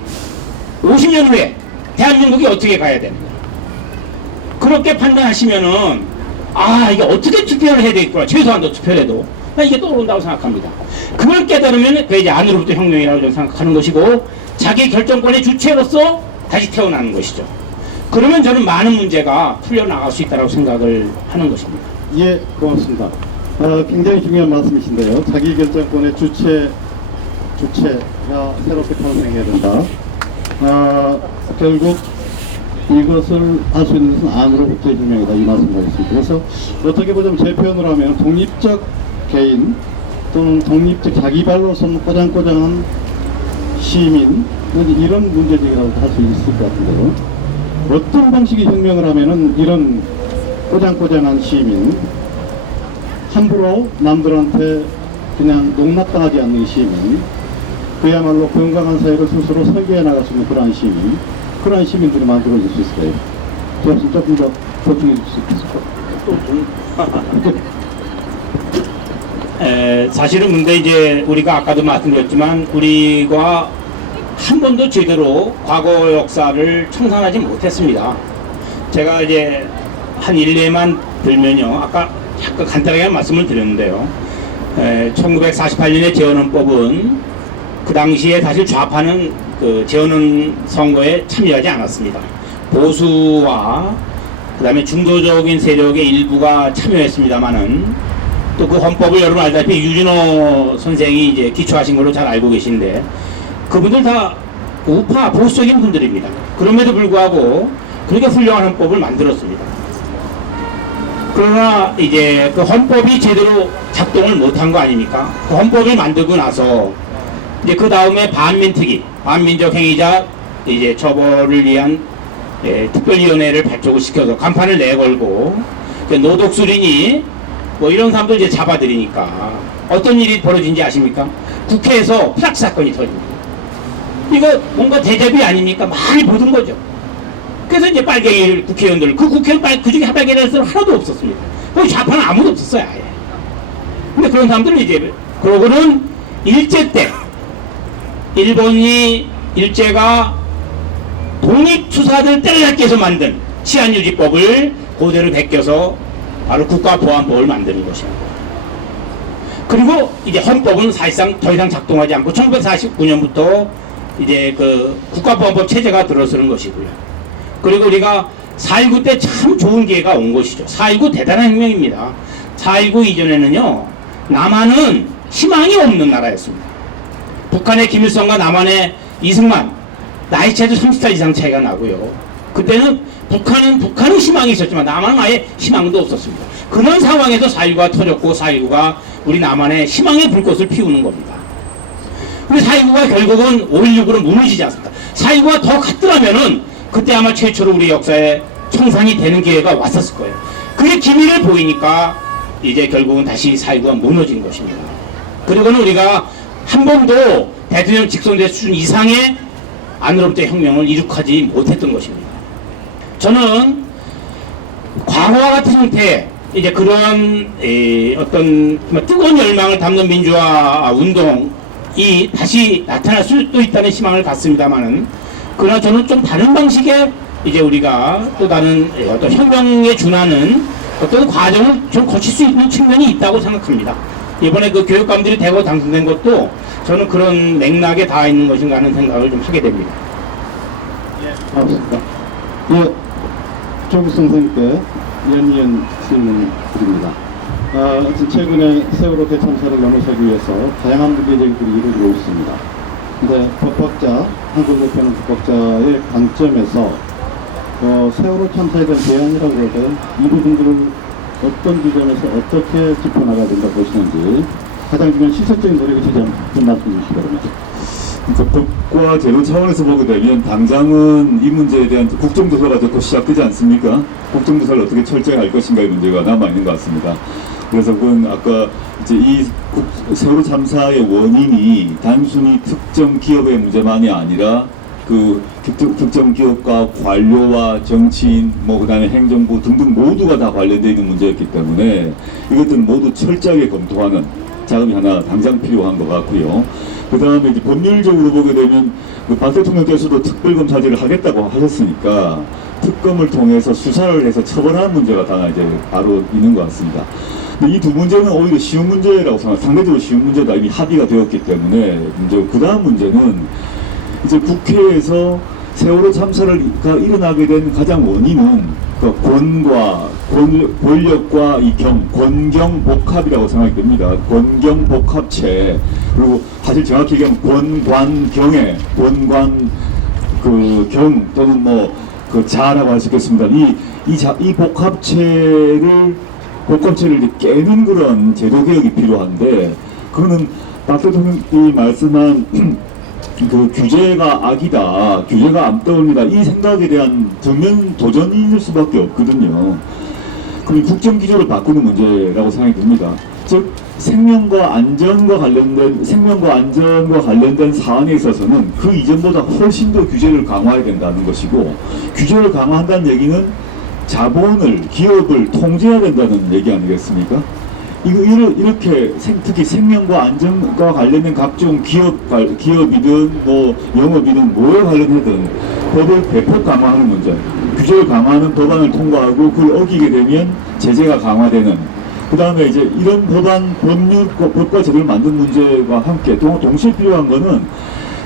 50년 후에 대한민국이 어떻게 가야 되는가 그렇게 판단하시면은 이게 어떻게 투표를 해야 되겠구나 최소한도 투표를 해도 난 이게 떠오른다고 생각합니다. 그걸 깨달으면 그게 이제 안으로부터 혁명이라고 저는 생각하는 것이고 자기 결정권의 주체로서 다시 태어나는 것이죠. 그러면 저는 많은 문제가 풀려나갈 수 있다고 생각을 하는 것입니다. 예, 고맙습니다. 굉장히 중요한 말씀이신데요. 자기 결정권의 주체가 새롭게 탄생해야 된다. 결국 이것을 할 수 있는 것은 안으로부터의 혁명이다. 이 말씀을 하겠습니다. 그래서 어떻게 보자면 제 표현으로 하면 독립적 개인 또는 독립적 자기 발로 선 꼬장꼬장한 시민 이런 문제제기라고 할 수 있을 것 같은데요. 어떤 방식의 혁명을 하면은 이런 꼬장꼬장한 시민 함부로 남들한테 그냥 농락당하지 않는 시민 그야말로 건강한 사회를 스스로 설계해 나갈 수 있는 그러한 시민들이 만들어질 수 있을까요? 조금 더 보충해 줄 수 있을까요? 사실은 근데 이제 우리가 아까도 말씀드렸지만 우리가 한 번도 제대로 과거 역사를 청산하지 못했습니다. 제가 이제 한 일례만 들면요. 아까 잠깐 간단하게 말씀을 드렸는데요. 1948년에 재헌헌법은 그 당시에 사실 좌파는 그 재헌헌 선거에 참여하지 않았습니다. 보수와 그 다음에 중도적인 세력의 일부가 참여했습니다만은 또 그 헌법을 여러분 알다시피 유진호 선생이 이제 기초하신 걸로 잘 알고 계신데 그분들 다 우파 보수적인 분들입니다. 그럼에도 불구하고 그렇게 훌륭한 헌법을 만들었습니다. 그러나 이제 그 헌법이 제대로 작동을 못한 거 아닙니까? 그 헌법을 만들고 나서 이제 그 다음에 반민특위, 반민족 행위자 이제 처벌을 위한 특별위원회를 발족을 시켜서 간판을 내걸고 노독수린이 뭐 이런 사람들 이제 잡아들이니까 어떤 일이 벌어진지 아십니까? 국회에서 프락치 사건이 터집니다. 이거 뭔가 대접이 아닙니까? 많이 보던 거죠. 그래서 이제 빨갱이 국회의원들, 그 국회의원 그 중에 빨갱이라는 사람 하나도 없었습니다. 거기 좌파는 아무도 없었어요, 아예. 근데 그런 사람들은 이제, 그러고는 일제 때, 일본이 일제가 독립투사들 때려잡기 위해서 만든 치안유지법을 그대로 베껴서 바로 국가보안법을 만드는 것입니다. 그리고 이제 헌법은 사실상 더 이상 작동하지 않고 1949년부터 이제 그 국가보안법 체제가 들어서는 것이고요. 그리고 우리가 4.19 때 참 좋은 기회가 온 것이죠. 4.19 대단한 혁명입니다. 4.19 이전에는요, 남한은 희망이 없는 나라였습니다. 북한의 김일성과 남한의 이승만, 나이 차이도 30살 이상 차이가 나고요. 그때는 북한은 희망이 있었지만 남한은 아예 희망도 없었습니다. 그런 상황에서 4.19가 터졌고 4.19가 우리 남한의 희망의 불꽃을 피우는 겁니다. 근데 4.19가 결국은 5.16으로 무너지지 않습니다. 4.19가 더 갔더라면은 그때 아마 최초로 우리 역사에 청산이 되는 기회가 왔었을 거예요. 그게 기미를 보이니까 이제 결국은 다시 4.19가 무너진 것입니다. 그리고는 우리가 한 번도 대통령 직선제 수준 이상의 안으로부터 혁명을 이룩하지 못했던 것입니다. 저는 과거와 같은 형태의 이제 그런 어떤 뜨거운 열망을 담는 민주화 운동이 다시 나타날 수도 있다는 희망을 갖습니다만은, 그러나 저는 좀 다른 방식의 이제 우리가 또 다른 어떤 혁명에 준하는 어떤 과정을 좀 거칠 수 있는 측면이 있다고 생각합니다. 이번에 그 교육감들이 대거 당선된 것도 저는 그런 맥락에 닿아 있는 것인가 하는 생각을 좀 하게 됩니다. 고맙습니다. 예, 조국 선생님께 연이은 질문 드립니다. 최근에 세월호 대참사를 넘어서기 위해서 다양한 문제 제기들이 이루어지고 있습니다. 근데 법학자, 한국대표는 법학자의 관점에서 세월호 참사에 대한 대안이라고 해도 이 부분들을 어떤 지점에서 어떻게 짚어나가야 된다고 보시는지 가장 중요한 시설적인 노력이 되지 않은 말씀 주시기 바랍니다. 그러니까 법과 제도 차원에서 보게 되면 당장은 이 문제에 대한 국정조사가 곧 시작되지 않습니까? 국정조사를 어떻게 철저히 할 것인가의 문제가 남아있는 것 같습니다. 그래서 그건 아까 이제 이 세월호 참사의 원인이 단순히 특정 기업의 문제만이 아니라 그 특정 기업과 관료와 정치인, 그다음에 행정부 등등 모두가 다 관련되어 있는 문제였기 때문에 이것들은 모두 철저하게 검토하는 작업이 하나 당장 필요한 것 같고요. 그 다음에 이제 법률적으로 보게 되면 박 대통령께서도 특별검사제를 하겠다고 하셨으니까 특검을 통해서 수사를 해서 처벌하는 문제가 다 이제 바로 있는 것 같습니다. 근데 이 두 문제는 오히려 쉬운 문제라고 생각합니다. 상대적으로 쉬운 문제다. 이미 합의가 되었기 때문에 문제고, 그 다음 문제는 이제 국회에서 세월호 참사가 일어나게 된 가장 원인은 그 권력과 이 권경 복합이라고 생각이 됩니다. 권경 복합체, 그리고 사실 정확히 얘기하면 권관경의 권관 경 또는 그 자라고 할 수 있겠습니다. 이 복합체를 이제 깨는 그런 제도 개혁이 필요한데, 그거는 박 대통령이 말씀한 그 규제가 악이다, 규제가 안 떠오릅니다, 이 생각에 대한 정면 도전일 수밖에 없거든요. 그럼 국정기조를 바꾸는 문제라고 생각이 듭니다. 즉 생명과 안전과 관련된 사안에 있어서는 그 이전보다 훨씬 더 규제를 강화해야 된다는 것이고, 규제를 강화한다는 얘기는 자본을, 기업을 통제해야 된다는 얘기 아니겠습니까? 이렇게 특히 생명과 안전과 관련된 각종 기업이든 영업이든 뭐에 관련해든 법을 대폭 강화하는 문제, 규제를 강화하는 법안을 통과하고 그걸 어기게 되면 제재가 강화되는. 그 다음에 이제 이런 법안, 법률, 법과 제도를 만든 문제와 함께 동시에 필요한 거는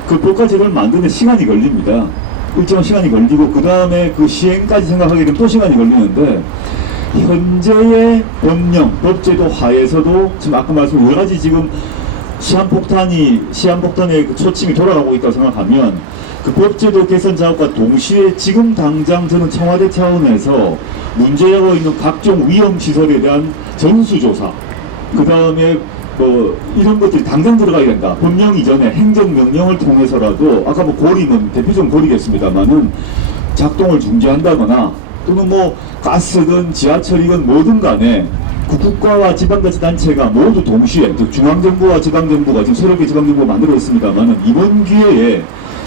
그 법과 제도를 만드는 시간이 걸립니다. 일정한 시간이 걸리고 그 다음에 그 시행까지 생각하게 되면 또 시간이 걸리는데 현재의 법령, 법제도 하에서도 지금 아까 말씀 여러 가지 지금 시한폭탄의 그 초침이 돌아가고 있다고 생각하면 그 법제도 개선 작업과 동시에 지금 당장 저는 청와대 차원에서 문제되고 있는 각종 위험시설에 대한 전수조사, 그 다음에 뭐 이런 것들이 당장 들어가야 된다. 법령 이전에 행정명령을 통해서라도 아까 뭐 고리는 대표적인 고리겠습니다만은 작동을 중지한다거나 또는 뭐 가스든 지하철이건 뭐든 간에 국가와 지방자치단체가 모두 동시에 중앙정부와 지방정부가 지금 새롭게 지방정부가 만들어 있습니다만은 이번 기회에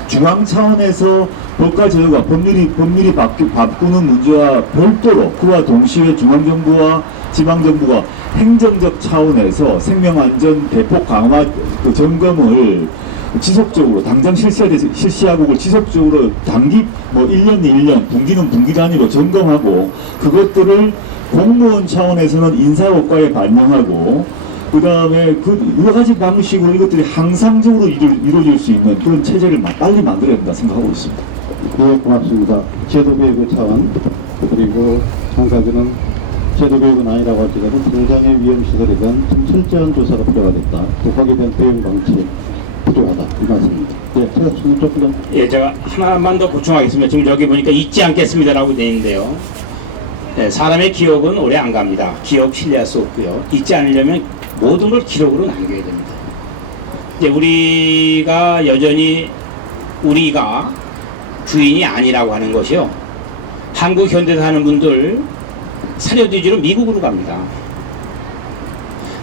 중앙 차원에서 법과 제도가 법률이 바꾸는 문제와 별도로 그와 동시에 중앙정부와 지방정부가 행정적 차원에서 생명안전 대폭 강화 그 점검을 지속적으로 당장 실시하고 그걸 지속적으로 단기 뭐 1년, 1년, 분기는 분기 단위로 점검하고 그것들을 공무원 차원에서는 인사효과에 반영하고 그 다음에 그 여러 가지 방식으로 이것들이 항상적으로 이루어질 수 있는 그런 체제를 빨리 만들어야 된다 생각하고 있습니다. 네, 고맙습니다. 제도교육의 차원 그리고 장사들은 제도교육은 아니라고 할지라도 당장의 위험시설에 대한 좀 철저한 조사가 필요하겠다. 또 거기에 대한 대응 방침이 필요하다. 이 말씀입니다. 네, 제가 조금 더. 예, 제가 하나만 더 보충하겠습니다. 지금 저기 보니까 잊지 않겠습니다라고 되어 있는데요. 네, 사람의 기억은 오래 안 갑니다. 기억 신뢰할 수 없고요. 잊지 않으려면 모든 걸 기록으로 남겨야 됩니다. 이제 우리가 여전히 우리가 주인이 아니라고 하는 것이요. 한국 현대사 하는 분들 사려뒤지로 미국으로 갑니다.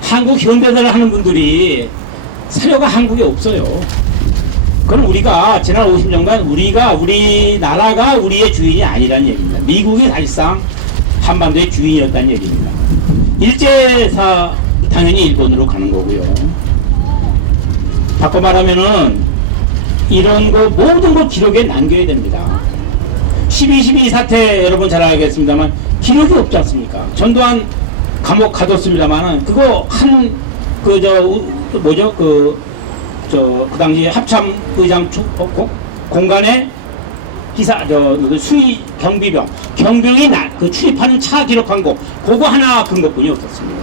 한국 현대사를 하는 분들이 사려가 한국에 없어요. 그건 우리가 지난 50년간 우리나라가 우리의 주인이 아니라는 얘기입니다. 미국이 사실상 한반도의 주인이었다는 얘기입니다. 일제사 당연히 일본으로 가는 거고요. 바꿔 말하면은 이런 거 모든 걸 기록에 남겨야 됩니다. 12.12 사태 여러분 잘 알겠습니다만 기록이 없지 않습니까? 전두환 감옥 가뒀습니다만은 그거 그 당시 합참 의장 공간에 수의 경병이 그 출입하는 차 기록한 거 그거 하나 근거뿐이 없었습니다.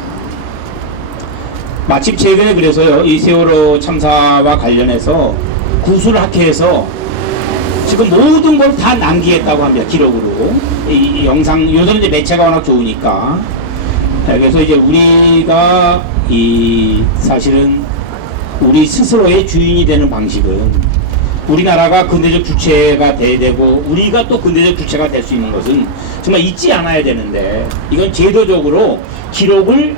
마침 최근에 그래서요 이 세월호 참사와 관련해서 구술 학회에서 지금 모든 걸 다 남기겠다고 합니다. 기록으로 이 영상 요즘 이제 매체가 워낙 좋으니까 그래서 이제 우리가 사실은 우리 스스로의 주인이 되는 방식은 우리나라가 근대적 주체가 돼야 되고 우리가 또 근대적 주체가 될 수 있는 것은 정말 잊지 않아야 되는데 이건 제도적으로 기록을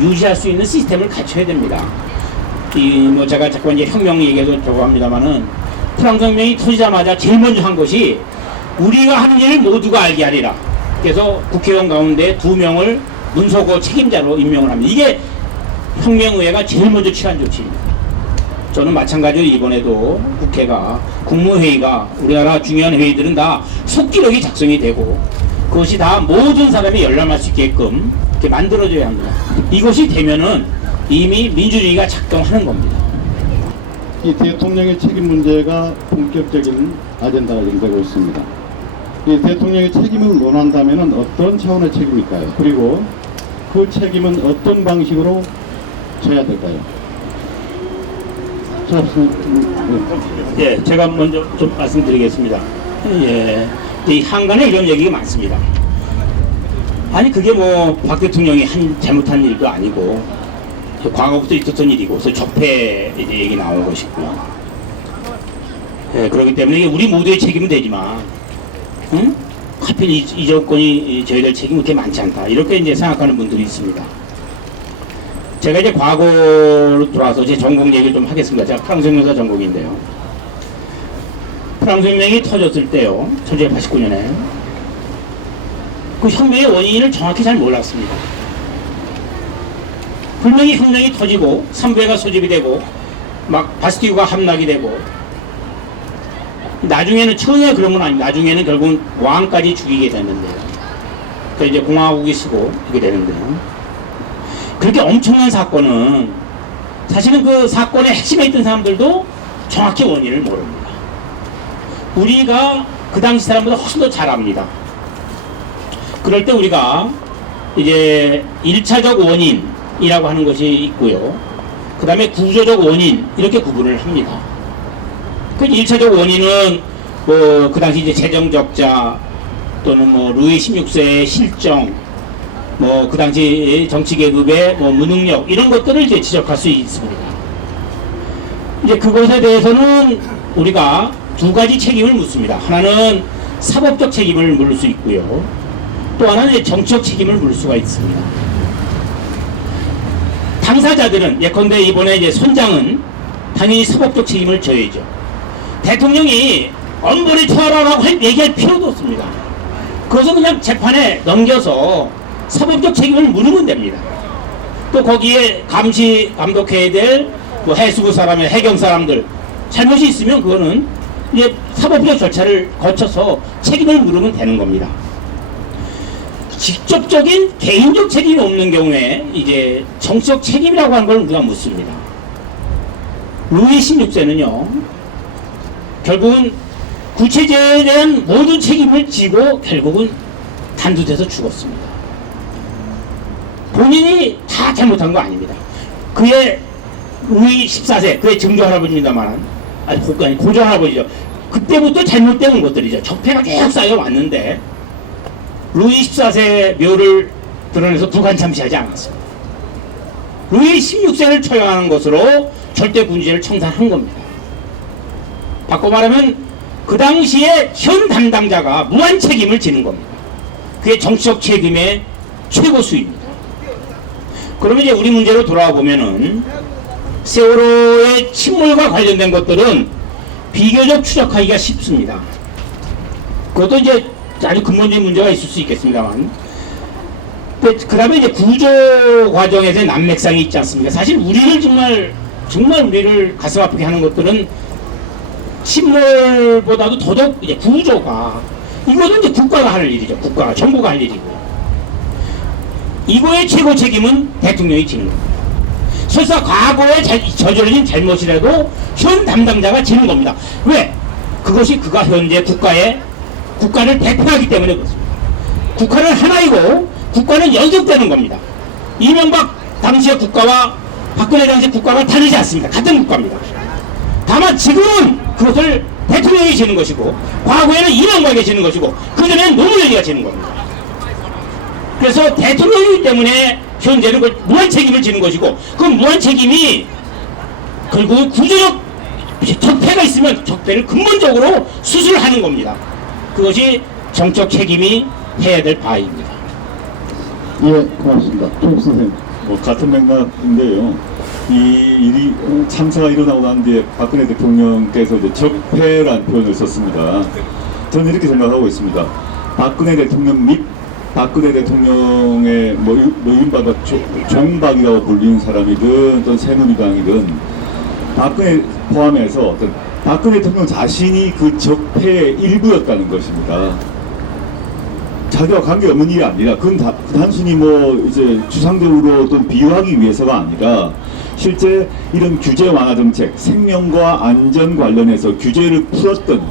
유지할 수 있는 시스템을 갖춰야 됩니다. 뭐 제가 자꾸 이제 혁명 얘기해서 저거 합니다만은 프랑스 혁명이 터지자마자 제일 먼저 한 것이 우리가 하는 일을 모두가 알게 하리라. 그래서 국회의원 가운데 2명을 문서고 책임자로 임명을 합니다. 이게 혁명의회가 제일 먼저 취한 조치입니다. 저는 마찬가지로 이번에도 국무회의가 우리나라 중요한 회의들은 다 속기록이 작성이 되고 그것이 다 모든 사람이 열람할 수 있게끔 이렇게 만들어져야 합니다. 이것이 되면은 이미 민주주의가 작동하는 겁니다. 이 대통령의 책임 문제가 본격적인 아젠다가 되고 있습니다. 이 대통령의 책임을 논한다면 어떤 차원의 책임일까요? 그리고 그 책임은 어떤 방식으로 져야 될까요? 예, 제가 먼저 좀 말씀드리겠습니다. 예, 이 한간에 이런 얘기가 많습니다. 아니 그게 뭐 박 대통령이 잘못한 일도 아니고 과거부터 있었던 일이고 그래서 적폐 이제 얘기 나온 것이고요. 예, 그렇기 때문에 우리 모두의 책임은 되지만, 응? 하필 이 정권이 저희들 책임이 그렇게 많지 않다 이렇게 이제 생각하는 분들이 있습니다. 제가 이제 과거로 돌아와서 제 전공 얘기를 좀 하겠습니다. 제가 프랑스 혁명사 전공인데요. 프랑스 혁명이 터졌을 때요, 1989년에 그 혁명의 원인을 정확히 잘 몰랐습니다. 분명히 혁명이 터지고 삼부회가 소집이 되고 막 바스티유가 함락이 되고 나중에는 처음에 그런 건 아니고 나중에는 결국은 왕까지 죽이게 되는데요. 그러니까 이제 공화국이 쓰고 이렇게 되는데요. 그렇게 엄청난 사건은 사실은 그 사건의 핵심에 있던 사람들도 정확히 원인을 모릅니다. 우리가 그 당시 사람보다 훨씬 더 잘 압니다. 그럴 때 우리가 이제 1차적 원인이라고 하는 것이 있고요. 그 다음에 구조적 원인 이렇게 구분을 합니다. 그 1차적 원인은 뭐 그 당시 이제 재정 적자 또는 뭐 루이 16세의 실정 뭐 그 당시 정치 계급의 뭐 무능력 이런 것들을 이제 지적할 수 있습니다. 이제 그것에 대해서는 우리가 두 가지 책임을 묻습니다. 하나는 사법적 책임을 물을 수 있고요. 또 하나는 이제 정치적 책임을 물을 수가 있습니다. 당사자들은 예컨대 이번에 이제 선장은 당연히 사법적 책임을 져야죠. 대통령이 엄벌에 처하라고 얘기할 필요도 없습니다. 그것은 그냥 재판에 넘겨서 사법적 책임을 물으면 됩니다. 또 거기에 감독해야 될 뭐 해수부 사람의 해경 사람들 잘못이 있으면 그거는 이제 사법적 절차를 거쳐서 책임을 물으면 되는 겁니다. 직접적인 개인적 책임이 없는 경우에 이제 정치적 책임이라고 하는 걸 우리가 묻습니다. 루이 16세는요, 결국은 구체제에 대한 모든 책임을 지고 결국은 단두대서 죽었습니다. 본인이 다 잘못한 거 아닙니다. 그의 루이 14세, 그의 증조 할아버지입니다만, 아니 고조 할아버지죠. 그때부터 잘못된 것들이죠. 적폐가 계속 쌓여왔는데 루이 14세 묘를 드러내서 북한 참시하지 않았습니다. 루이 16세를 처형하는 것으로 절대 군주제를 청산한 겁니다. 바꿔 말하면 그 당시에 현 담당자가 무한 책임을 지는 겁니다. 그게 정치적 책임의 최고 수입니다. 그러면 이제 우리 문제로 돌아와 보면은 세월호의 침몰과 관련된 것들은 비교적 추적하기가 쉽습니다. 그것도 이제 아주 근본적인 문제가 있을 수 있겠습니다만, 그 다음에 이제 구조 과정에서 난맥상이 있지 않습니까? 사실 우리를 정말 우리를 가슴 아프게 하는 것들은 침몰보다도 더더욱 이제 구조가, 이거는 이제 국가가 할 일이죠. 국가가, 정부가 할 일이고, 이거의 최고 책임은 대통령이 지는 겁니다. 설사 과거에 저질러진 잘못이라도 현 담당자가 지는 겁니다. 왜? 그것이 그가 현재 국가를 대표하기 때문에 그렇습니다. 국가는 하나이고 국가는 연속되는 겁니다. 이명박 당시의 국가와 박근혜 당시의 국가가 다르지 않습니다. 같은 국가입니다. 다만 지금은 그것을 대통령이 지는 것이고, 과거에는 이명박이 지는 것이고, 그전에는 노무현이가 지는 겁니다. 그래서 대통령이기 때문에 현재는 그 무한 책임을 지는 것이고, 그 무한 책임이 결국 구조적 적폐가 있으면 적폐를 근본적으로 수술하는 겁니다. 그것이 정적 책임이 해야 될 바입니다. 예, 고맙습니다. 조 선생님. 뭐 같은 맥락인데요. 이 일이 참사가 일어나고 난 뒤에 박근혜 대통령께서 이제 적폐라는 표현을 썼습니다. 저는 이렇게 생각하고 있습니다. 박근혜 대통령 및 박근혜 대통령의 뭐 이른바 종박이라고 불리는 사람이든 또 새누리당이든 박근혜 포함해서 어떤 박근혜 대통령 자신이 그 적폐의 일부였다는 것입니다. 자기와 관계없는 일이 아니라 그건 단순히 뭐 이제 추상적으로 또 비유하기 위해서가 아니라 실제 이런 규제 완화 정책, 생명과 안전 관련해서 규제를 풀었던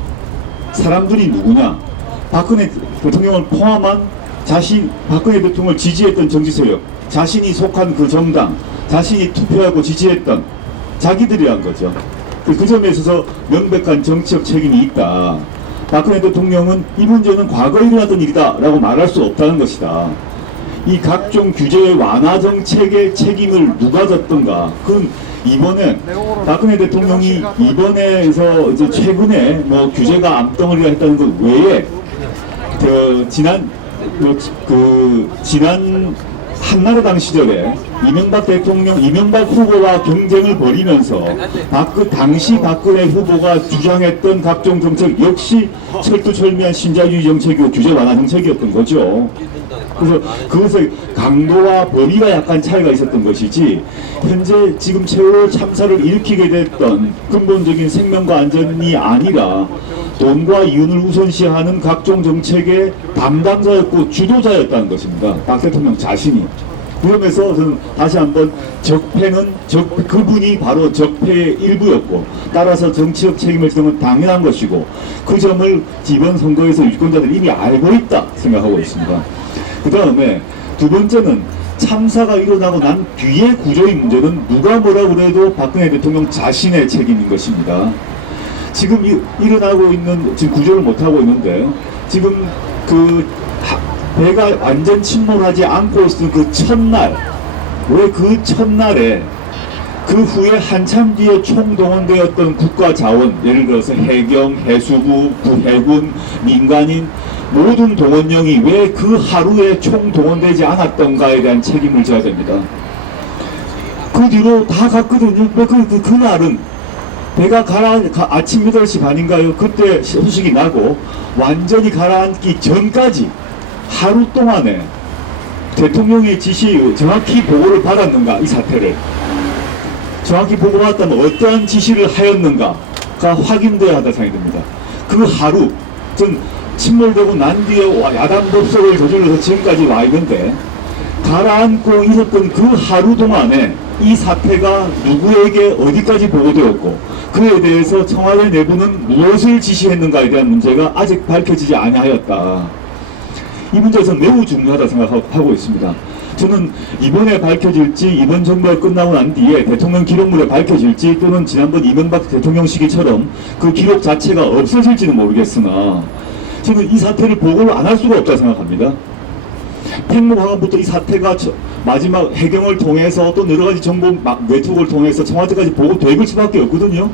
사람들이 누구냐? 박근혜 대통령을 포함한 박근혜 대통령을 지지했던 정치 세력, 자신이 속한 그 정당, 자신이 투표하고 지지했던 자기들이란 거죠. 그 점에 있어서 명백한 정치적 책임이 있다. 박근혜 대통령은 이 문제는 과거에 일어났던 일이다 라고 말할 수 없다는 것이다. 이 각종 규제 완화 정책의 책임을 누가 졌던가? 그건 이번에 박근혜 대통령이 이번에서 이제 최근에 뭐 규제가 암덩어리가 했다는 것 외에 지난 한나라당 시절에 이명박 후보와 경쟁을 벌이면서 당시 박근혜 후보가 주장했던 각종 정책 역시 철두철미한 신자유주의 정책이고 규제 완화 정책이었던 거죠. 그래서 그것의 강도와 범위가 약간 차이가 있었던 것이지, 현재 지금 세월호 참사를 일으키게 됐던 근본적인 생명과 안전이 아니라 돈과 이윤을 우선시하는 각종 정책의 담당자였고 주도자였다는 것입니다. 박 대통령 자신이. 그러면서 저는 다시 한번 그분이 바로 적폐의 일부였고, 따라서 정치적 책임을 지는 건 당연한 것이고, 그 점을 이번 선거에서 유권자들이 이미 알고 있다 생각하고 있습니다. 그 다음에 두 번째는 참사가 일어나고 난 뒤의 구조의 문제는 누가 뭐라 그래도 박근혜 대통령 자신의 책임인 것입니다. 지금 일어나고 있는, 지금 구조를 못하고 있는데, 지금 배가 완전 침몰하지 않고 있었던 그 첫날, 왜 그 첫날에 그 후에 한참 뒤에 총동원되었던 국가 자원, 예를 들어서 해경, 해수부, 해군, 민간인 모든 동원령이 왜 그 하루에 총동원되지 않았던가에 대한 책임을 져야 됩니다. 그 뒤로 다 갔거든요. 그날은 배가 아침 8시 반인가요? 그때 소식이 나고 완전히 가라앉기 전까지 하루 동안에 대통령의 지시 정확히 보고를 받았는가, 이 사태를 정확히 보고받았다면 어떠한 지시를 하였는가가 확인되어야 한다 생각이 듭니다. 그 하루, 전 침몰되고 난 뒤에 야당법석을 저질러서 지금까지 와 있는데, 가라앉고 있었던 그 하루 동안에 이 사태가 누구에게 어디까지 보고되었고, 그에 대해서 청와대 내부는 무엇을 지시했는가에 대한 문제가 아직 밝혀지지 아니하였다. 이 문제에서 매우 중요하다 생각하고 있습니다. 저는 이번에 밝혀질지, 이번 정부가 끝나고 난 뒤에 대통령 기록물에 밝혀질지, 또는 지난번 이명박 대통령 시기처럼 그 기록 자체가 없어질지는 모르겠으나, 저는 이 사태를 보고를 안 할 수가 없다고 생각합니다. 팽목항부터 이 사태가 마지막 해경을 통해서 또 여러 가지 정보 네트워크를 통해서 청와대까지 보고될 수밖에 없거든요.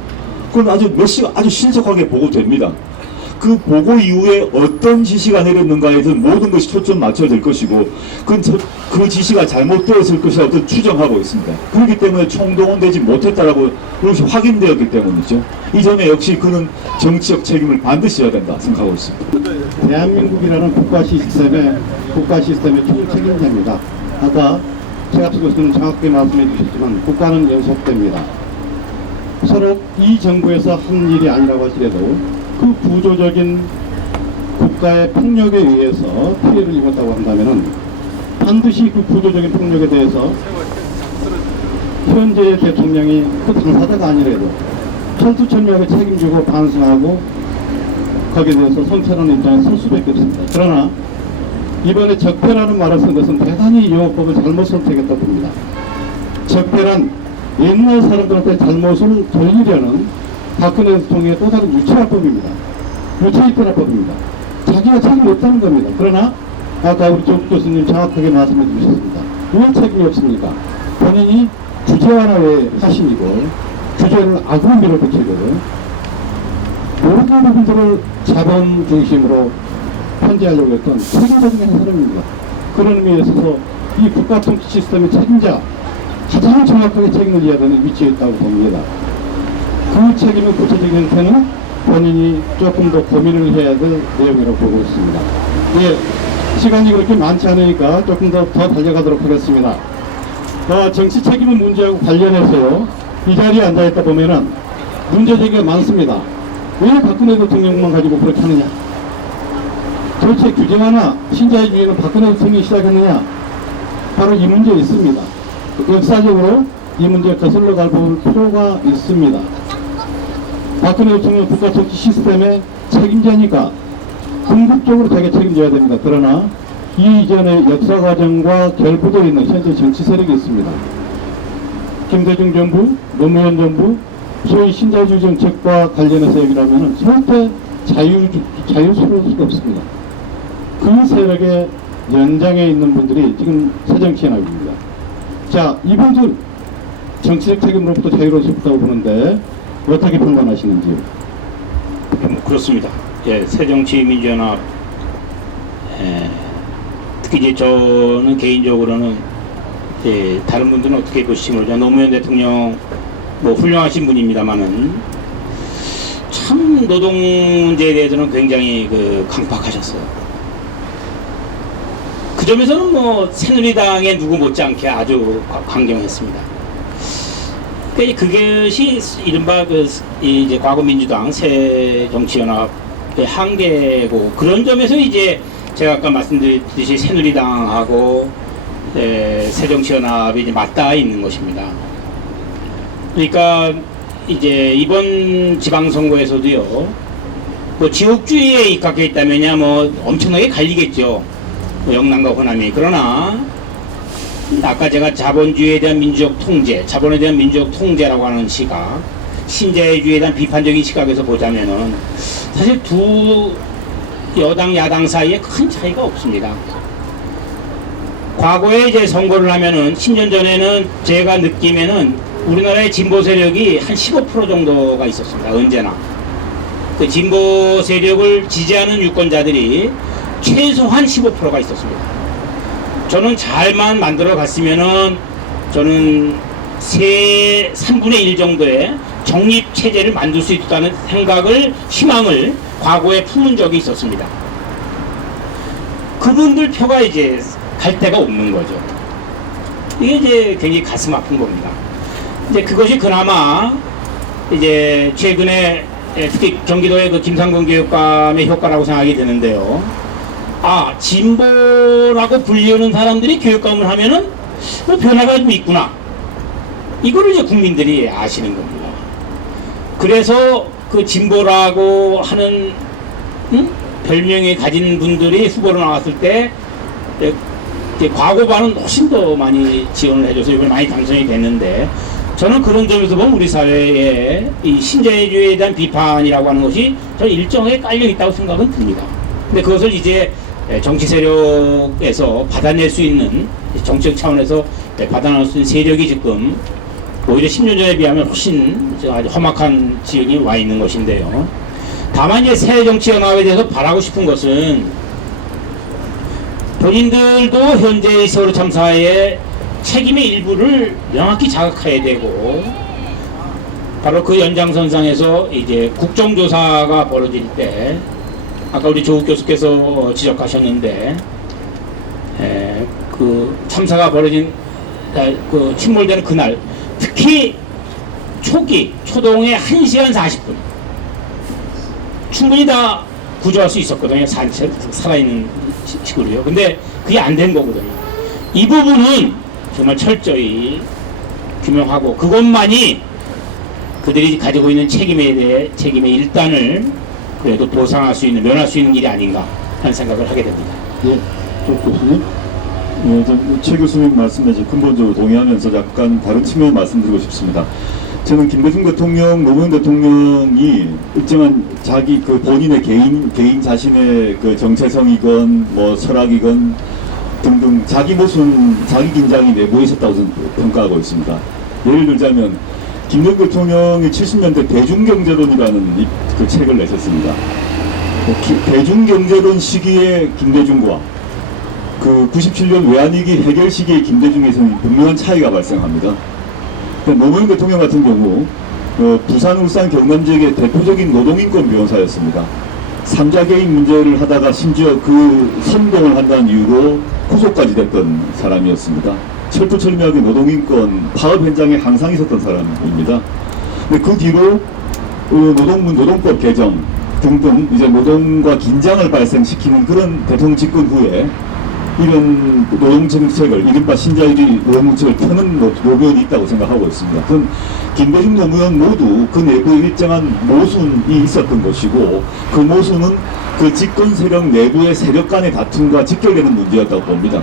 그건 아주 신속하게 보고됩니다. 그 보고 이후에 어떤 지시가 내렸는가에 대해서 모든 것이 초점 맞춰야 될 것이고, 그 지시가 잘못되었을 것이라고 추정하고 있습니다. 그렇기 때문에 총동원되지 못했다라고 그것이 확인되었기 때문이죠. 이 점에 역시 그는 정치적 책임을 반드시 져야 된다 생각하고 있습니다. 대한민국이라는 국가 시스템의 총책임자입니다. 아까 최갑수 교수님 정확하게 말씀해 주셨지만 국가는 연속됩니다. 서로 이 정부에서 한 일이 아니라고 하시더라도 그 구조적인 국가의 폭력에 의해서 피해를 입었다고 한다면은 반드시 그 구조적인 폭력에 대해서 현재의 대통령이 그 당사자가 아니라도 철두철미하게 책임지고 반성하고 거기에 대해서 성찰하는 입장에 설 수밖에 없습니다. 그러나 이번에 적폐라는 말을 쓴 것은 대단히 용어법을 잘못 선택했다고 봅니다. 적폐란 옛날 사람들한테 잘못을 돌리려는 박근혜 대통령의 또 다른 유치화법입니다. 유치이태라법입니다. 자기가 책임이 없다는 겁니다. 그러나 아까 우리 조 교수님 정확하게 말씀해 주셨습니다. 왜 책임이 없습니까? 본인이 주재하나의 하신이고 주재를 악으로 밀어붙이고 모든 부분들을 자본 중심으로 편제하려고 했던 책임적인 사람입니다. 그런 의미에 있어서 이 국가 통치 시스템의 책임자, 가장 정확하게 책임을 져야 되는 위치에 있다고 봅니다. 그 책임의 구체적인 형태는 본인이 조금 더 고민을 해야 될 내용이라고 보고 있습니다. 예, 시간이 그렇게 많지 않으니까 조금 더 달려가도록 하겠습니다. 정치 책임의 문제하고 관련해서요, 이 자리에 앉아있다 보면은 문제제기가 많습니다. 왜 박근혜 대통령만 가지고 그렇게 하느냐? 도대체 규정하나 신자유주의는 박근혜 대통령이 시작했느냐? 바로 이 문제에 있습니다. 역사적으로 이 문제에 거슬러 갈 필요가 있습니다. 박근혜 대통령 국가 정치 시스템의 책임자니까 궁극적으로 자기 책임져야 됩니다. 그러나 이 이전의 역사 과정과 결부되어 있는 현재 정치 세력이 있습니다. 김대중 정부, 노무현 정부, 소위 신자유주의 정책과 관련해서 얘기를 하면 절대 자유스러울 수가 없습니다. 그 세력의 연장에 있는 분들이 지금 새정치에 나옵니다. 자, 이분들 정치적 책임으로부터 자유로울 수 없다고 보는데 어떻게 판단하시는지요? 그렇습니다. 예, 새정치민주연합, 특히 이제 저는 개인적으로는 다른 분들은 어떻게 보실지 모르죠. 노무현 대통령 뭐 훌륭하신 분입니다만은 참 노동 문제에 대해서는 굉장히 강박하셨어요. 그 점에서는 뭐 새누리당의 누구 못지않게 아주 강경했습니다. 그것이 이른바 이제 과거 민주당 새정치연합 한계고, 그런 점에서 이제 제가 아까 말씀드렸듯이 새누리당하고 새정치연합이 이제 맞닿아 있는 것입니다. 그러니까 이제 이번 지방선거에서도요, 뭐 지역주의에 입각해 있다면야 뭐 엄청나게 갈리겠죠. 뭐 영남과 호남이. 그러나 아까 제가 자본주의에 대한 민주적 통제, 자본에 대한 민주적 통제라고 하는 시각, 신자유주의에 대한 비판적인 시각에서 보자면은 사실 두 여당 야당 사이에 큰 차이가 없습니다. 과거에 이제 선거를 하면은 10년 전에는 제가 느낌에는 우리나라의 진보 세력이 한 15% 정도가 있었습니다. 언제나 그 진보 세력을 지지하는 유권자들이 최소한 15%가 있었습니다. 저는 잘만 만들어 갔으면은 저는 3분의 1 정도의 정립 체제를 만들 수 있다는 생각을, 희망을 과거에 품은 적이 있었습니다. 그분들 표가 이제 갈 데가 없는 거죠. 이게 이제 굉장히 가슴 아픈 겁니다. 이제 그것이 그나마 이제 최근에 특히 경기도의 그 김상근 교육감의 효과라고 생각이 드는데요. 아, 진보라고 불리우는 사람들이 교육감을 하면은 뭐 변화가 좀 있구나. 이거를 이제 국민들이 아시는 겁니다. 그래서 그 진보라고 하는 별명이 가진 분들이 후보로 나왔을 때 과거보다는 훨씬 더 많이 지원을 해줘서 이번에 많이 당선이 됐는데, 저는 그런 점에서 보면 우리 사회에 이 신자유주의에 대한 비판이라고 하는 것이 저는 일정하게 깔려 있다고 생각은 듭니다. 근데 그것을 이제 정치 세력에서 받아낼 수 있는, 정책 차원에서 받아낼 수 있는 세력이 지금 오히려 10년 전에 비하면 훨씬 아주 험악한 지역이 와 있는 것인데요. 다만 이제 새정치연합에 대해서 바라고 싶은 것은 본인들도 현재의 세월호 참사의 책임의 일부를 명확히 자각해야 되고, 바로 그 연장선상에서 이제 국정조사가 벌어질 때, 아까 우리 조국 교수께서 지적하셨는데, 그 참사가 벌어진 그 침몰되는 그날, 특히 초동에 1시간 40분 충분히 다 구조할 수 있었거든요. 살아있는 식으로요. 근데 그게 안 된 거거든요. 이 부분은 정말 철저히 규명하고, 그것만이 그들이 가지고 있는 책임에 대해 책임의 일단을 그래도 보상할 수 있는, 면할 수 있는 일이 아닌가 하는 생각을 하게 됩니다. 예, 조 교수님. 네, 최 교수님 말씀에 근본적으로 동의하면서 약간 다른 측면 말씀드리고 싶습니다. 저는 김대중 대통령, 노무현 대통령이 일정한 자기 그 본인의 개인 자신의 그 정체성이건 뭐 철학이건 등등 자기 모순, 자기 긴장이 내부에 있었다고 저는 평가하고 있습니다. 예를 들자면 김대중 대통령이 70년대 대중경제론이라는 그 책을 내셨습니다. 대중경제론 시기에 김대중과 그 97년 외환위기 해결 시기의 김대중에서는 분명한 차이가 발생합니다. 노무현 대통령 같은 경우 부산, 울산, 경남 지역의 대표적인 노동인권 변호사였습니다. 삼자개인 문제를 하다가 심지어 그 선동을 한다는 이유로 구속까지 됐던 사람이었습니다. 철두철미하게 노동인권 파업 현장에 항상 있었던 사람입니다. 근데 그 뒤로 노동법 개정 등등 이제 노동과 긴장을 발생시키는 그런 대통령 집권 후에 이런 노동정책을, 이른바 신자유주의 노동정책을 펴는 노무현이 있다고 생각하고 있습니다. 그건 김대중, 노무현 모두 그 내부에 일정한 모순이 있었던 것이고, 그 모순은 그 집권 세력 내부의 세력 간의 다툼과 직결되는 문제였다고 봅니다.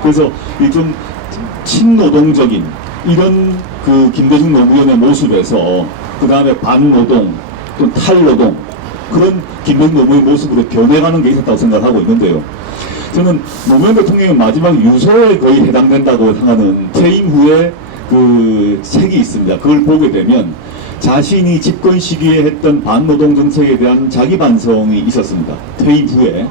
그래서 이 좀 친노동적인 이런 그 김대중, 노무현의 모습에서 그 다음에 반노동 또 탈노동, 그런 김대중, 노무현 모습으로 변해가는 게 있었다고 생각하고 있는데요. 저는 노무현 대통령의 마지막 유서에 거의 해당된다고 생각하는 퇴임 후에 그 책이 있습니다. 그걸 보게 되면 자신이 집권 시기에 했던 반노동 정책에 대한 자기 반성이 있었습니다. 퇴임 후에.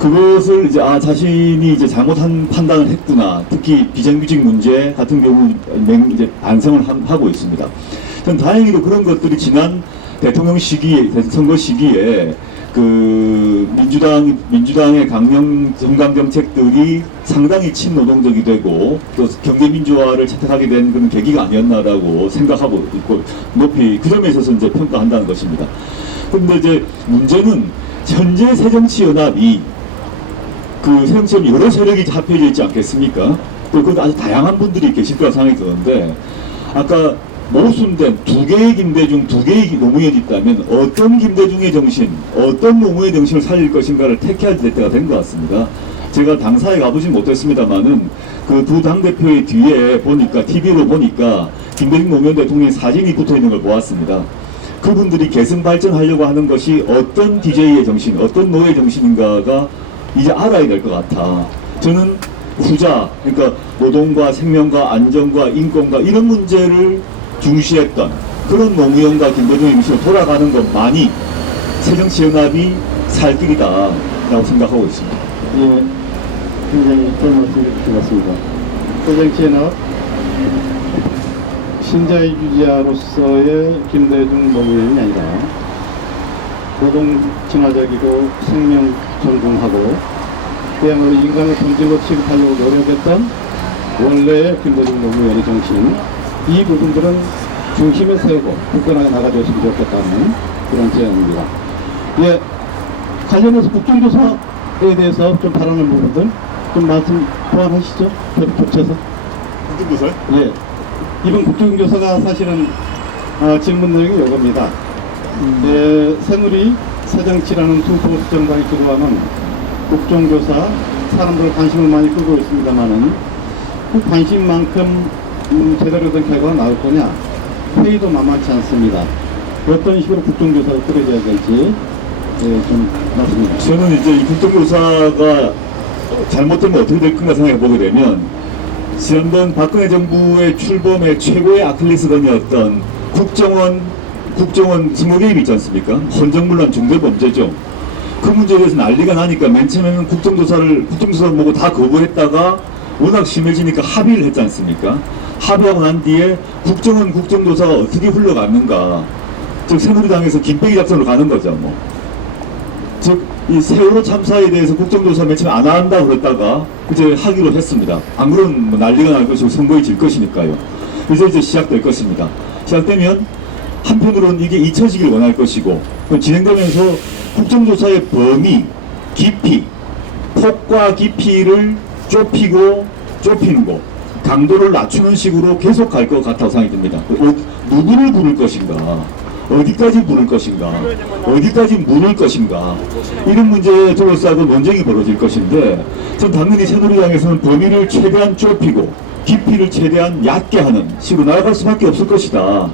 그것을 이제 자신이 이제 잘못한 판단을 했구나. 특히 비정규직 문제 같은 경우 이제 반성을 하고 있습니다. 전 다행히도 그런 것들이 지난 대통령 시기에, 선거 시기에 그 민주당의 정강 정책들이 상당히 친노동적이 되고 또 경제 민주화를 채택하게 된 그런 계기가 아니었나라고 생각하고 있고 높이 그 점에 있어서 이제 평가한다는 것입니다. 그런데 이제 문제는 현재 새정치연합이 그 새정치연합 여러 세력이 합해져 있지 않겠습니까? 또 그 아주 다양한 분들이 계실 거라 생각이 드는데 아까 모순된 두 개의 김대중, 두 개의 노무현이 있다면 어떤 김대중의 정신, 어떤 노무현의 정신을 살릴 것인가를 택해야 될 때가 된 것 같습니다. 제가 당사에 가보진 못했습니다만은 그 두 당대표의 뒤에 보니까, TV로 보니까 김대중 노무현 대통령의 사진이 붙어 있는 걸 보았습니다. 그분들이 계승 발전하려고 하는 것이 어떤 DJ의 정신, 어떤 노예 정신인가가 이제 알아야 될 것 같아. 저는 후자, 그러니까 노동과 생명과 안전과 인권과 이런 문제를 중시했던 그런 노무현과 김대중의 정신으로 돌아가는 것만이 새정치연합이 살 길이다라고 생각하고 있습니다. 예, 굉장히 좋은 말씀 해주신 것 같습니다. 새정치연합 신자의 유지자로서의 김대중 노무현이 아니라 노동 친화적이고 생명 존중하고 그야말로 인간의 본질로 취급하려고 노력했던 원래의 김대중 노무현의 정신, 이 부분들은 중심에 세우고 굳건하게 나가줬으면 좋겠다는 그런 제안입니다. 예, 관련해서 국정조사에 대해서 좀 바라는 부분들 좀 말씀 보완하시죠? 겹쳐서. 국정조사요? 예, 이번 국정조사가 사실은 질문 내용이 이겁니다. 예, 새누리, 새정치라는 두 보수 정당이 주도하는 국정조사, 사람들 관심을 많이 끄고 있습니다만은 그 관심만큼 제대로 된 결과가 나올 거냐, 회의도 만만치 않습니다. 어떤 식으로 국정조사가 꾸려져야 될지 좀 말씀해 주시죠. 저는 이제 이 국정조사가 잘못되면 어떻게 될 건가 생각해 보게 되면 지난번 박근혜 정부의 출범의 최고의 아킬레스건이었던 국정원 증거 개입 있지 않습니까? 헌정물란 중대범죄죠. 그 문제에 대해서 난리가 나니까 맨 처음에는 국정조사를 보고 다 거부했다가 워낙 심해지니까 합의를 했지 않습니까? 합의하고 난 뒤에 국정조사가 어떻게 흘러갔는가, 즉 새누리당에서 김빼기 작전으로 가는 거죠. 뭐. 즉 이 세월호 참사에 대해서 국정조사 맨 처음에 안 한다고 그랬다가 이제 하기로 했습니다. 안 그러면 뭐 난리가 날 것이고 선거에 질 것이니까요. 그래서 이제 시작될 것입니다. 시작되면 한편으로는 이게 잊혀지길 원할 것이고, 진행되면서 국정조사의 범위, 깊이, 폭과 깊이를 좁히는 거, 강도를 낮추는 식으로 계속 갈 것 같다고 생각이 듭니다. 누구를 부를 것인가, 어디까지 부를 것인가, 어디까지 물을 것인가, 이런 문제에 둘러싸고 논쟁이 벌어질 것인데, 전 당연히 새누리당에서는 범위를 최대한 좁히고 깊이를 최대한 얕게 하는 식으로 나아갈 수밖에 없을 것이다.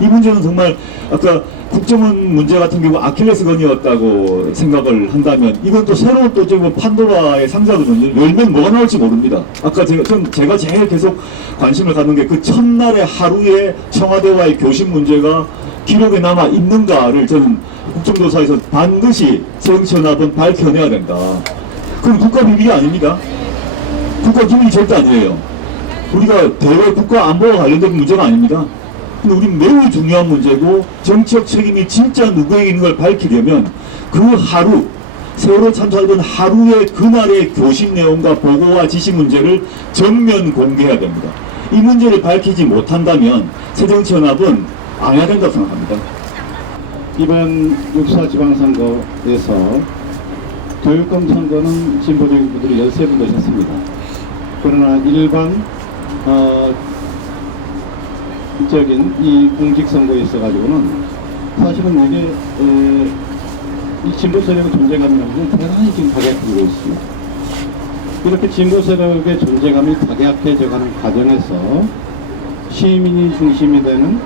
이 문제는 정말 아까 국정원 문제 같은 경우 아킬레스건이었다고 생각을 한다면, 이건 또 새로운 또 지금 판도라의 상자거든요. 열면 뭐가 나올지 모릅니다. 아까 제가 제일 계속 관심을 갖는 게 그 첫날의 하루의 청와대와의 교신 문제가 기록에 남아 있는가를 저는 국정조사에서 반드시 새정치연합은 밝혀내야 된다. 그건 국가 비밀이 아닙니다. 국가 기밀이 절대 아니에요. 우리가 대외 국가 안보와 관련된 문제가 아닙니다. 근데 우리 매우 중요한 문제고, 정치적 책임이 진짜 누구에게 있는 걸 밝히려면 그 하루, 세월호 참사던 하루의 그날의 교신 내용과 보고와 지시 문제를 전면 공개해야 됩니다. 이 문제를 밝히지 못한다면 새정치연합은 안 해야 된다고 생각합니다. 이번 6.4 지방선거에서 교육감 선거는 진보적인 분들이 13분 되셨습니다. 그러나 일반 적인 이 공직선거에 있어가지고는 사실은 이게 이 진보 세력의 존재감이라는 게 대단히 지금 각약해지고 있습니다. 이렇게 진보 세력의 존재감이 각약해져가는 과정에서 시민이 중심이 되는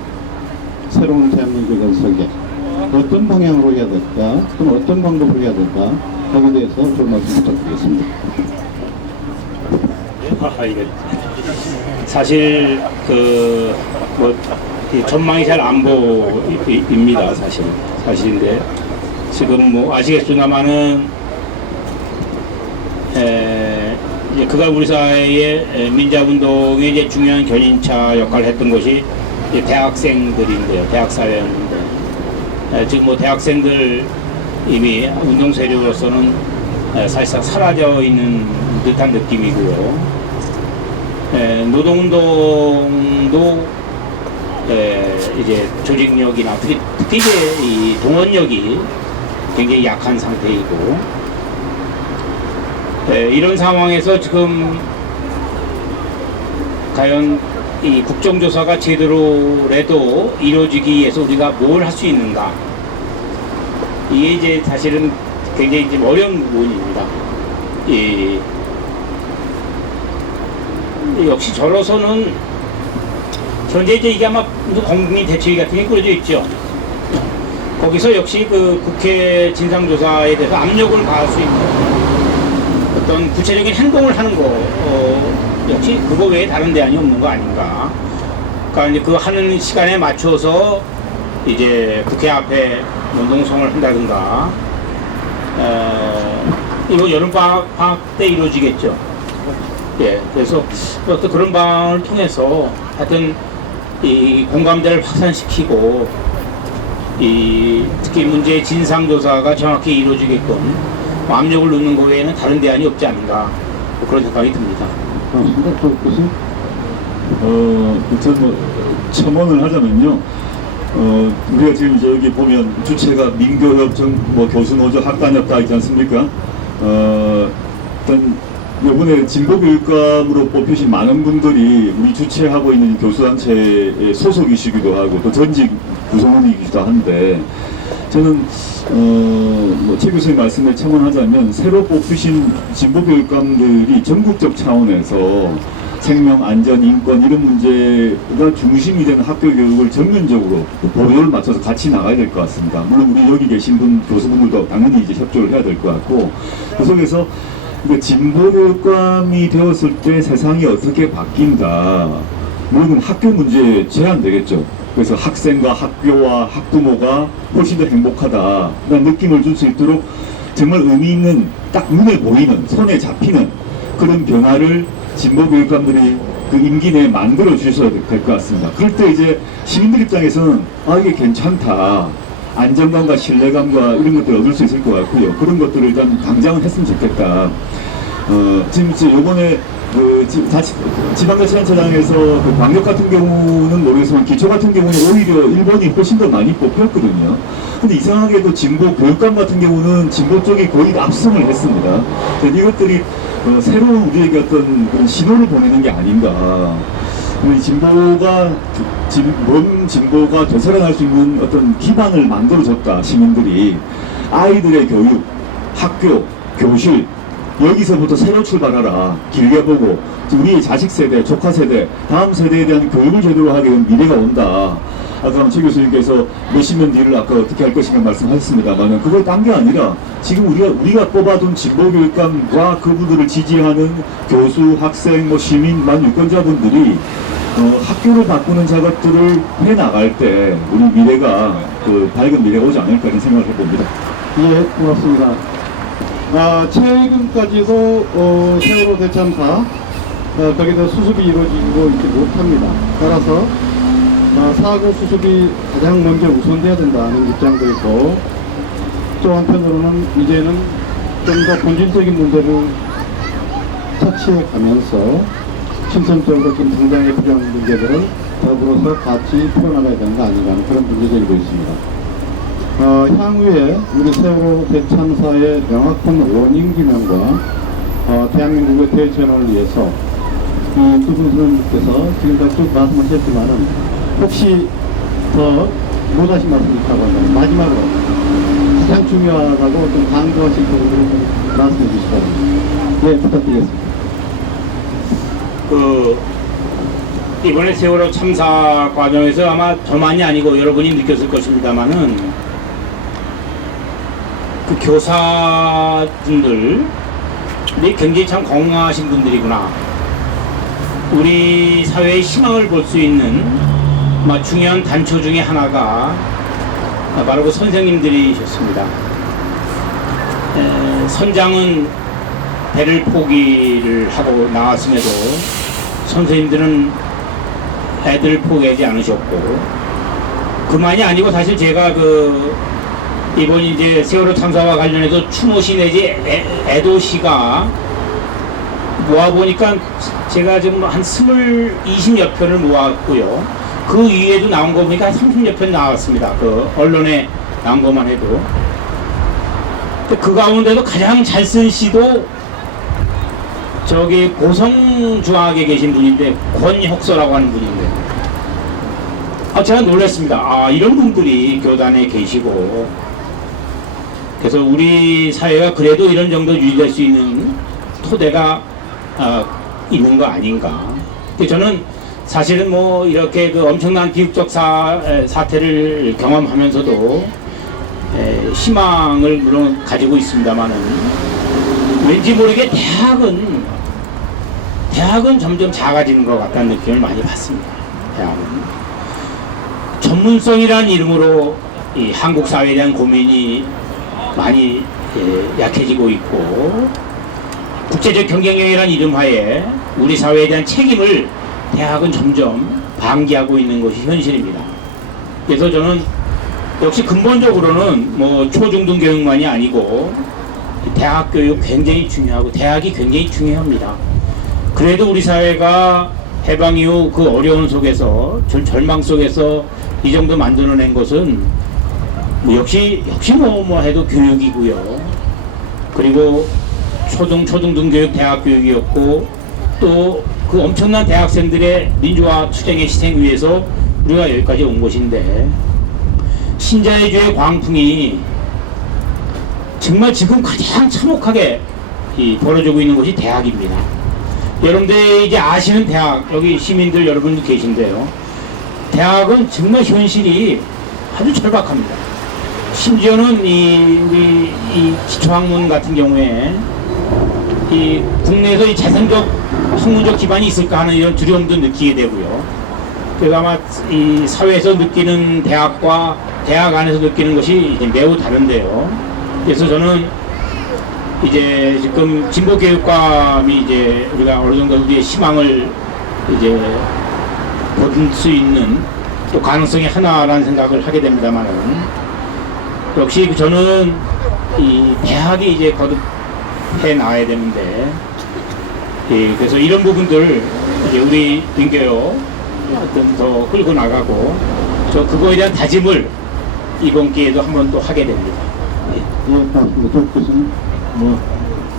새로운 대한민국 건설에 어떤 방향으로 해야 될까, 그럼 어떤 방법으로 해야 될까, 거기에 대해서 좀 말씀 부탁드리겠습니다. 사실 전망이 잘 안 보입니다. 사실인데 지금 뭐 아시겠습니다만은 이제 그가 우리 사회의 민자운동의 이제 중요한 견인차 역할을 했던 것이 이제 대학생들인데요. 대학사회였는데 지금 뭐 대학생들 이미 운동 세력으로서는 사실상 사라져 있는 듯한 느낌이고요. 노동운동도 이제 조직력이나 특히 이제 이 동원력이 굉장히 약한 상태이고, 이런 상황에서 지금 과연 이 국정조사가 제대로라도 이루어지기 위해서 우리가 뭘 할 수 있는가, 이게 이제 사실은 굉장히 좀 어려운 부분입니다. 역시 저로서는 현재 이제 이게 아마 국민 대책위 같은 게 꾸려져 있죠. 거기서 역시 그 국회 진상조사에 대해서 압력을 가할 수 있는 어떤 구체적인 행동을 하는 거, 역시 그거 외에 다른 대안이 없는 거 아닌가. 그러니까 이제 그 하는 시간에 맞춰서 이제 국회 앞에 운동성을 한다든가, 이거 여름방학 때 이루어지겠죠. 예, 그래서 어떤 그런 방을 통해서 하여튼 이 공감대를 확산시키고, 특히 문제의 진상조사가 정확히 이루어지게끔 압력을 넣는 것 외에는 다른 대안이 없지 않은가, 그런 생각이 듭니다. 우선 뭐 첨언을 하자면요. 우리가 지금 여기 보면 주체가 민교협, 교수노조, 학단협다 있지 않습니까? 일단 이번에 진보교육감으로 뽑히신 많은 분들이 우리 주최하고 있는 교수단체의 소속이시기도 하고 또 전직 구성원이기도 한데, 저는 최 교수님 말씀에 첨언하자면 새로 뽑히신 진보교육감들이 전국적 차원에서 생명, 안전, 인권 이런 문제가 중심이 되는 학교 교육을 전면적으로 보조를 맞춰서 같이 나가야 될 것 같습니다. 물론 우리 여기 계신 교수분들도 당연히 이제 협조를 해야 될 것 같고, 그 속에서 진보교육감이 되었을 때 세상이 어떻게 바뀐다. 물론 학교 문제에 제한되겠죠. 그래서 학생과 학교와 학부모가 훨씬 더 행복하다 라는 느낌을 줄 수 있도록 정말 의미 있는, 딱 눈에 보이는, 손에 잡히는 그런 변화를 진보교육감들이 그 임기 내에 만들어 주셔야 될 것 같습니다. 그럴 때 이제 시민들 입장에서는 이게 괜찮다, 안정감과 신뢰감과 이런 것들을 얻을 수 있을 것 같고요. 그런 것들을 일단 당장은 했으면 좋겠다. 지금 요번에 지방자치단체장에서 그 광역 같은 경우는 모르겠지만 기초 같은 경우는 오히려 일본이 훨씬 더 많이 뽑혔거든요. 근데 이상하게도 진보 교육감 같은 경우는 진보 쪽이 거의 압승을 했습니다. 이것들이 새로운 우리에게 어떤 그런 신호를 보내는 게 아닌가. 우리 진보가 되살아날 수 있는 어떤 기반을 만들어줬다. 시민들이 아이들의 교육, 학교, 교실, 여기서부터 새로 출발하라. 길게 보고 우리의 자식 세대, 조카 세대, 다음 세대에 대한 교육을 제대로 하게 되면 미래가 온다. 아까 최 교수님께서 몇십 년 뒤를 아까 어떻게 할 것인가 말씀하셨습니다만, 그걸 딴 게 아니라 지금 우리가 뽑아둔 진보교육감과 그분들을 지지하는 교수, 학생, 시민, 유권자분들이 학교를 바꾸는 작업들을 해나갈 때 우리 미래가 밝은 미래가 오지 않을까 이런 생각을 해봅니다. 예, 고맙습니다. 최근까지도 세월호 대참사 거기서 수습이 이루어지고 있지 못합니다. 따라서 사고 수습이 가장 먼저 우선돼야 된다는 입장도 있고, 또 한편으로는 이제는 좀 더 본질적인 문제를 터치해 가면서 신선적으로 좀 당장에 필요한 문제들을 더불어서 같이 풀어나가야 되는 거 아닌가 하는 그런 문제가 일고 있습니다. 향후에 우리 세월호 대참사의 명확한 원인 규명과 대한민국의 대전을 위해서 두 분께서 지금까지 쭉 말씀하셨지만은 혹시 더 못하신 말씀 있다고 한다면 마지막으로 가장 중요하다고 좀 강조하실 부분을 말씀해 주시기 바랍니다. 네, 부탁드리겠습니다. 이번에 세월호 참사 과정에서 아마 저만이 아니고 여러분이 느꼈을 것입니다만은, 그 교사분들이 굉장히 참 건강하신 분들이구나. 우리 사회의 희망을 볼 수 있는 중요한 단초 중에 하나가 바로 그 선생님들이셨습니다. 선장은 배를 포기를 하고 나왔음에도 선생님들은 애들을 포기하지 않으셨고, 그만이 아니고 사실 제가 이번 이제 세월호 참사와 관련해서 추모시 내지 애도시가 모아보니까 제가 지금 한 20여 편을 모았고요. 그 위에도 나온 거 보니까 한 30여 편 나왔습니다. 그 언론에 나온 것만 해도. 그 가운데도 가장 잘 쓴 시도 저기 고성중학에 계신 분인데 권혁서라고 하는 분인데 제가 놀랐습니다. 이런 분들이 교단에 계시고 그래서 우리 사회가 그래도 이런 정도 유지될 수 있는 토대가 있는 거 아닌가. 저는 사실은 뭐 이렇게 그 엄청난 비극적 사태를 경험하면서도 희망을 물론 가지고 있습니다만은 왠지 모르게 대학은 점점 작아지는 것 같다는 느낌을 많이 받습니다. 대학은 전문성이라는 이름으로 이 한국 사회에 대한 고민이 많이 약해지고 있고 국제적 경쟁력이라는 이름하에 우리 사회에 대한 책임을 대학은 점점 방기하고 있는 것이 현실입니다. 그래서 저는 역시 근본적으로는 뭐 초중등 교육만이 아니고 대학 교육 굉장히 중요하고 대학이 굉장히 중요합니다. 그래도 우리 사회가 해방 이후 그 어려운 속에서 절망 속에서 이 정도 만들어낸 것은 뭐 역시 뭐 해도 교육이고요. 그리고 초중등 교육 대학 교육이었고 또 그 엄청난 대학생들의 민주화 투쟁의 희생 위해서 우리가 여기까지 온 것인데 신자유주의 광풍이 정말 지금 가장 참혹하게 벌어지고 있는 것이 대학입니다. 여러분들 이제 아시는 대학, 여기 시민들 여러분도 계신데요. 대학은 정말 현실이 아주 절박합니다. 심지어는 이 기초학문 같은 경우에 이 국내에서 이 재생적 학문적 기반이 있을까 하는 이런 두려움도 느끼게 되고요. 그래서 아마 이 사회에서 느끼는 대학과 대학 안에서 느끼는 것이 이제 매우 다른데요. 그래서 저는 이제 지금 진보교육감이 이제 우리가 어느 정도 우리의 희망을 이제 거둘 수 있는 또 가능성이 하나라는 생각을 하게 됩니다만은 역시 저는 이 대학이 이제 거듭해 나와야 되는데 그래서 이런 부분들 이제 우리 등교요 더 끌고 나가고 저 그거에 대한 다짐을 이번 기회에도 한번 또 하게 됩니다. 맞습니다. 교수님.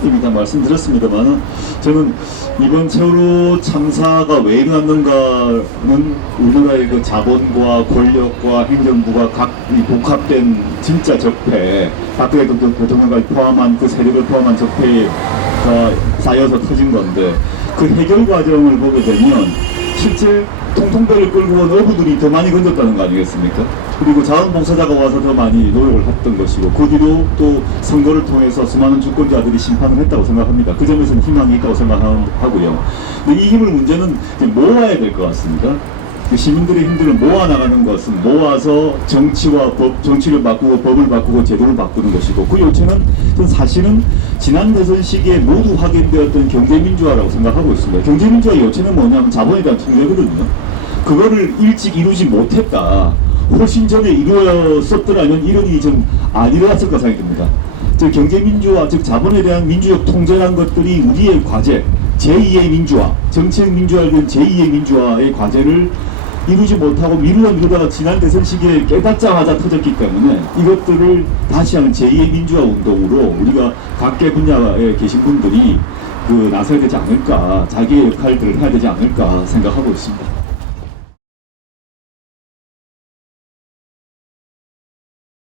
이미 다 말씀드렸습니다만 저는 이번 세월호 참사가 왜 일어났는가는 우리나라의 그 자본과 권력과 행정부가 각이 복합된 진짜 적폐, 박근혜 대통령까지 포함한 그 세력을 포함한 적폐가 쌓여서 터진 건데 그 해결 과정을 보게 되면 실제 통통배를 끌고 온 어부들이 더 많이 건졌다는 거 아니겠습니까? 그리고 자원봉사자가 와서 더 많이 노력을 했던 것이고 그 뒤로 또 선거를 통해서 수많은 주권자들이 심판을 했다고 생각합니다. 그 점에서는 희망이 있다고 생각하고요. 근데 이 힘을 문제는 모아야 될 것 같습니다. 그 시민들의 힘들을 모아나가는 것은 모아서 정치와 법, 정치를 바꾸고 법을 바꾸고 제도를 바꾸는 것이고 그 요체는 사실은 지난 대선 시기에 모두 확인되었던 경제민주화라고 생각하고 있습니다. 경제민주화의 요체는 뭐냐면 자본에 대한 통제거든요. 그거를 일찍 이루지 못했다. 훨씬 전에 이루어졌더라면 이런 일이 좀 안 일어났을 까 생각이 듭니다. 즉 경제민주화, 즉 자본에 대한 민주적 통제라는 것들이 우리의 과제, 제2의 민주화, 정책 민주화에 대한 제2의 민주화의 과제를 이루지 못하고 미루다가 지난 대선 시기에 깨닫자마자 터졌기 때문에 이것들을 다시 하는 제2의 민주화 운동으로 우리가 각계 분야에 계신 분들이 나서야 되지 않을까, 자기의 역할들을 해야 되지 않을까 생각하고 있습니다.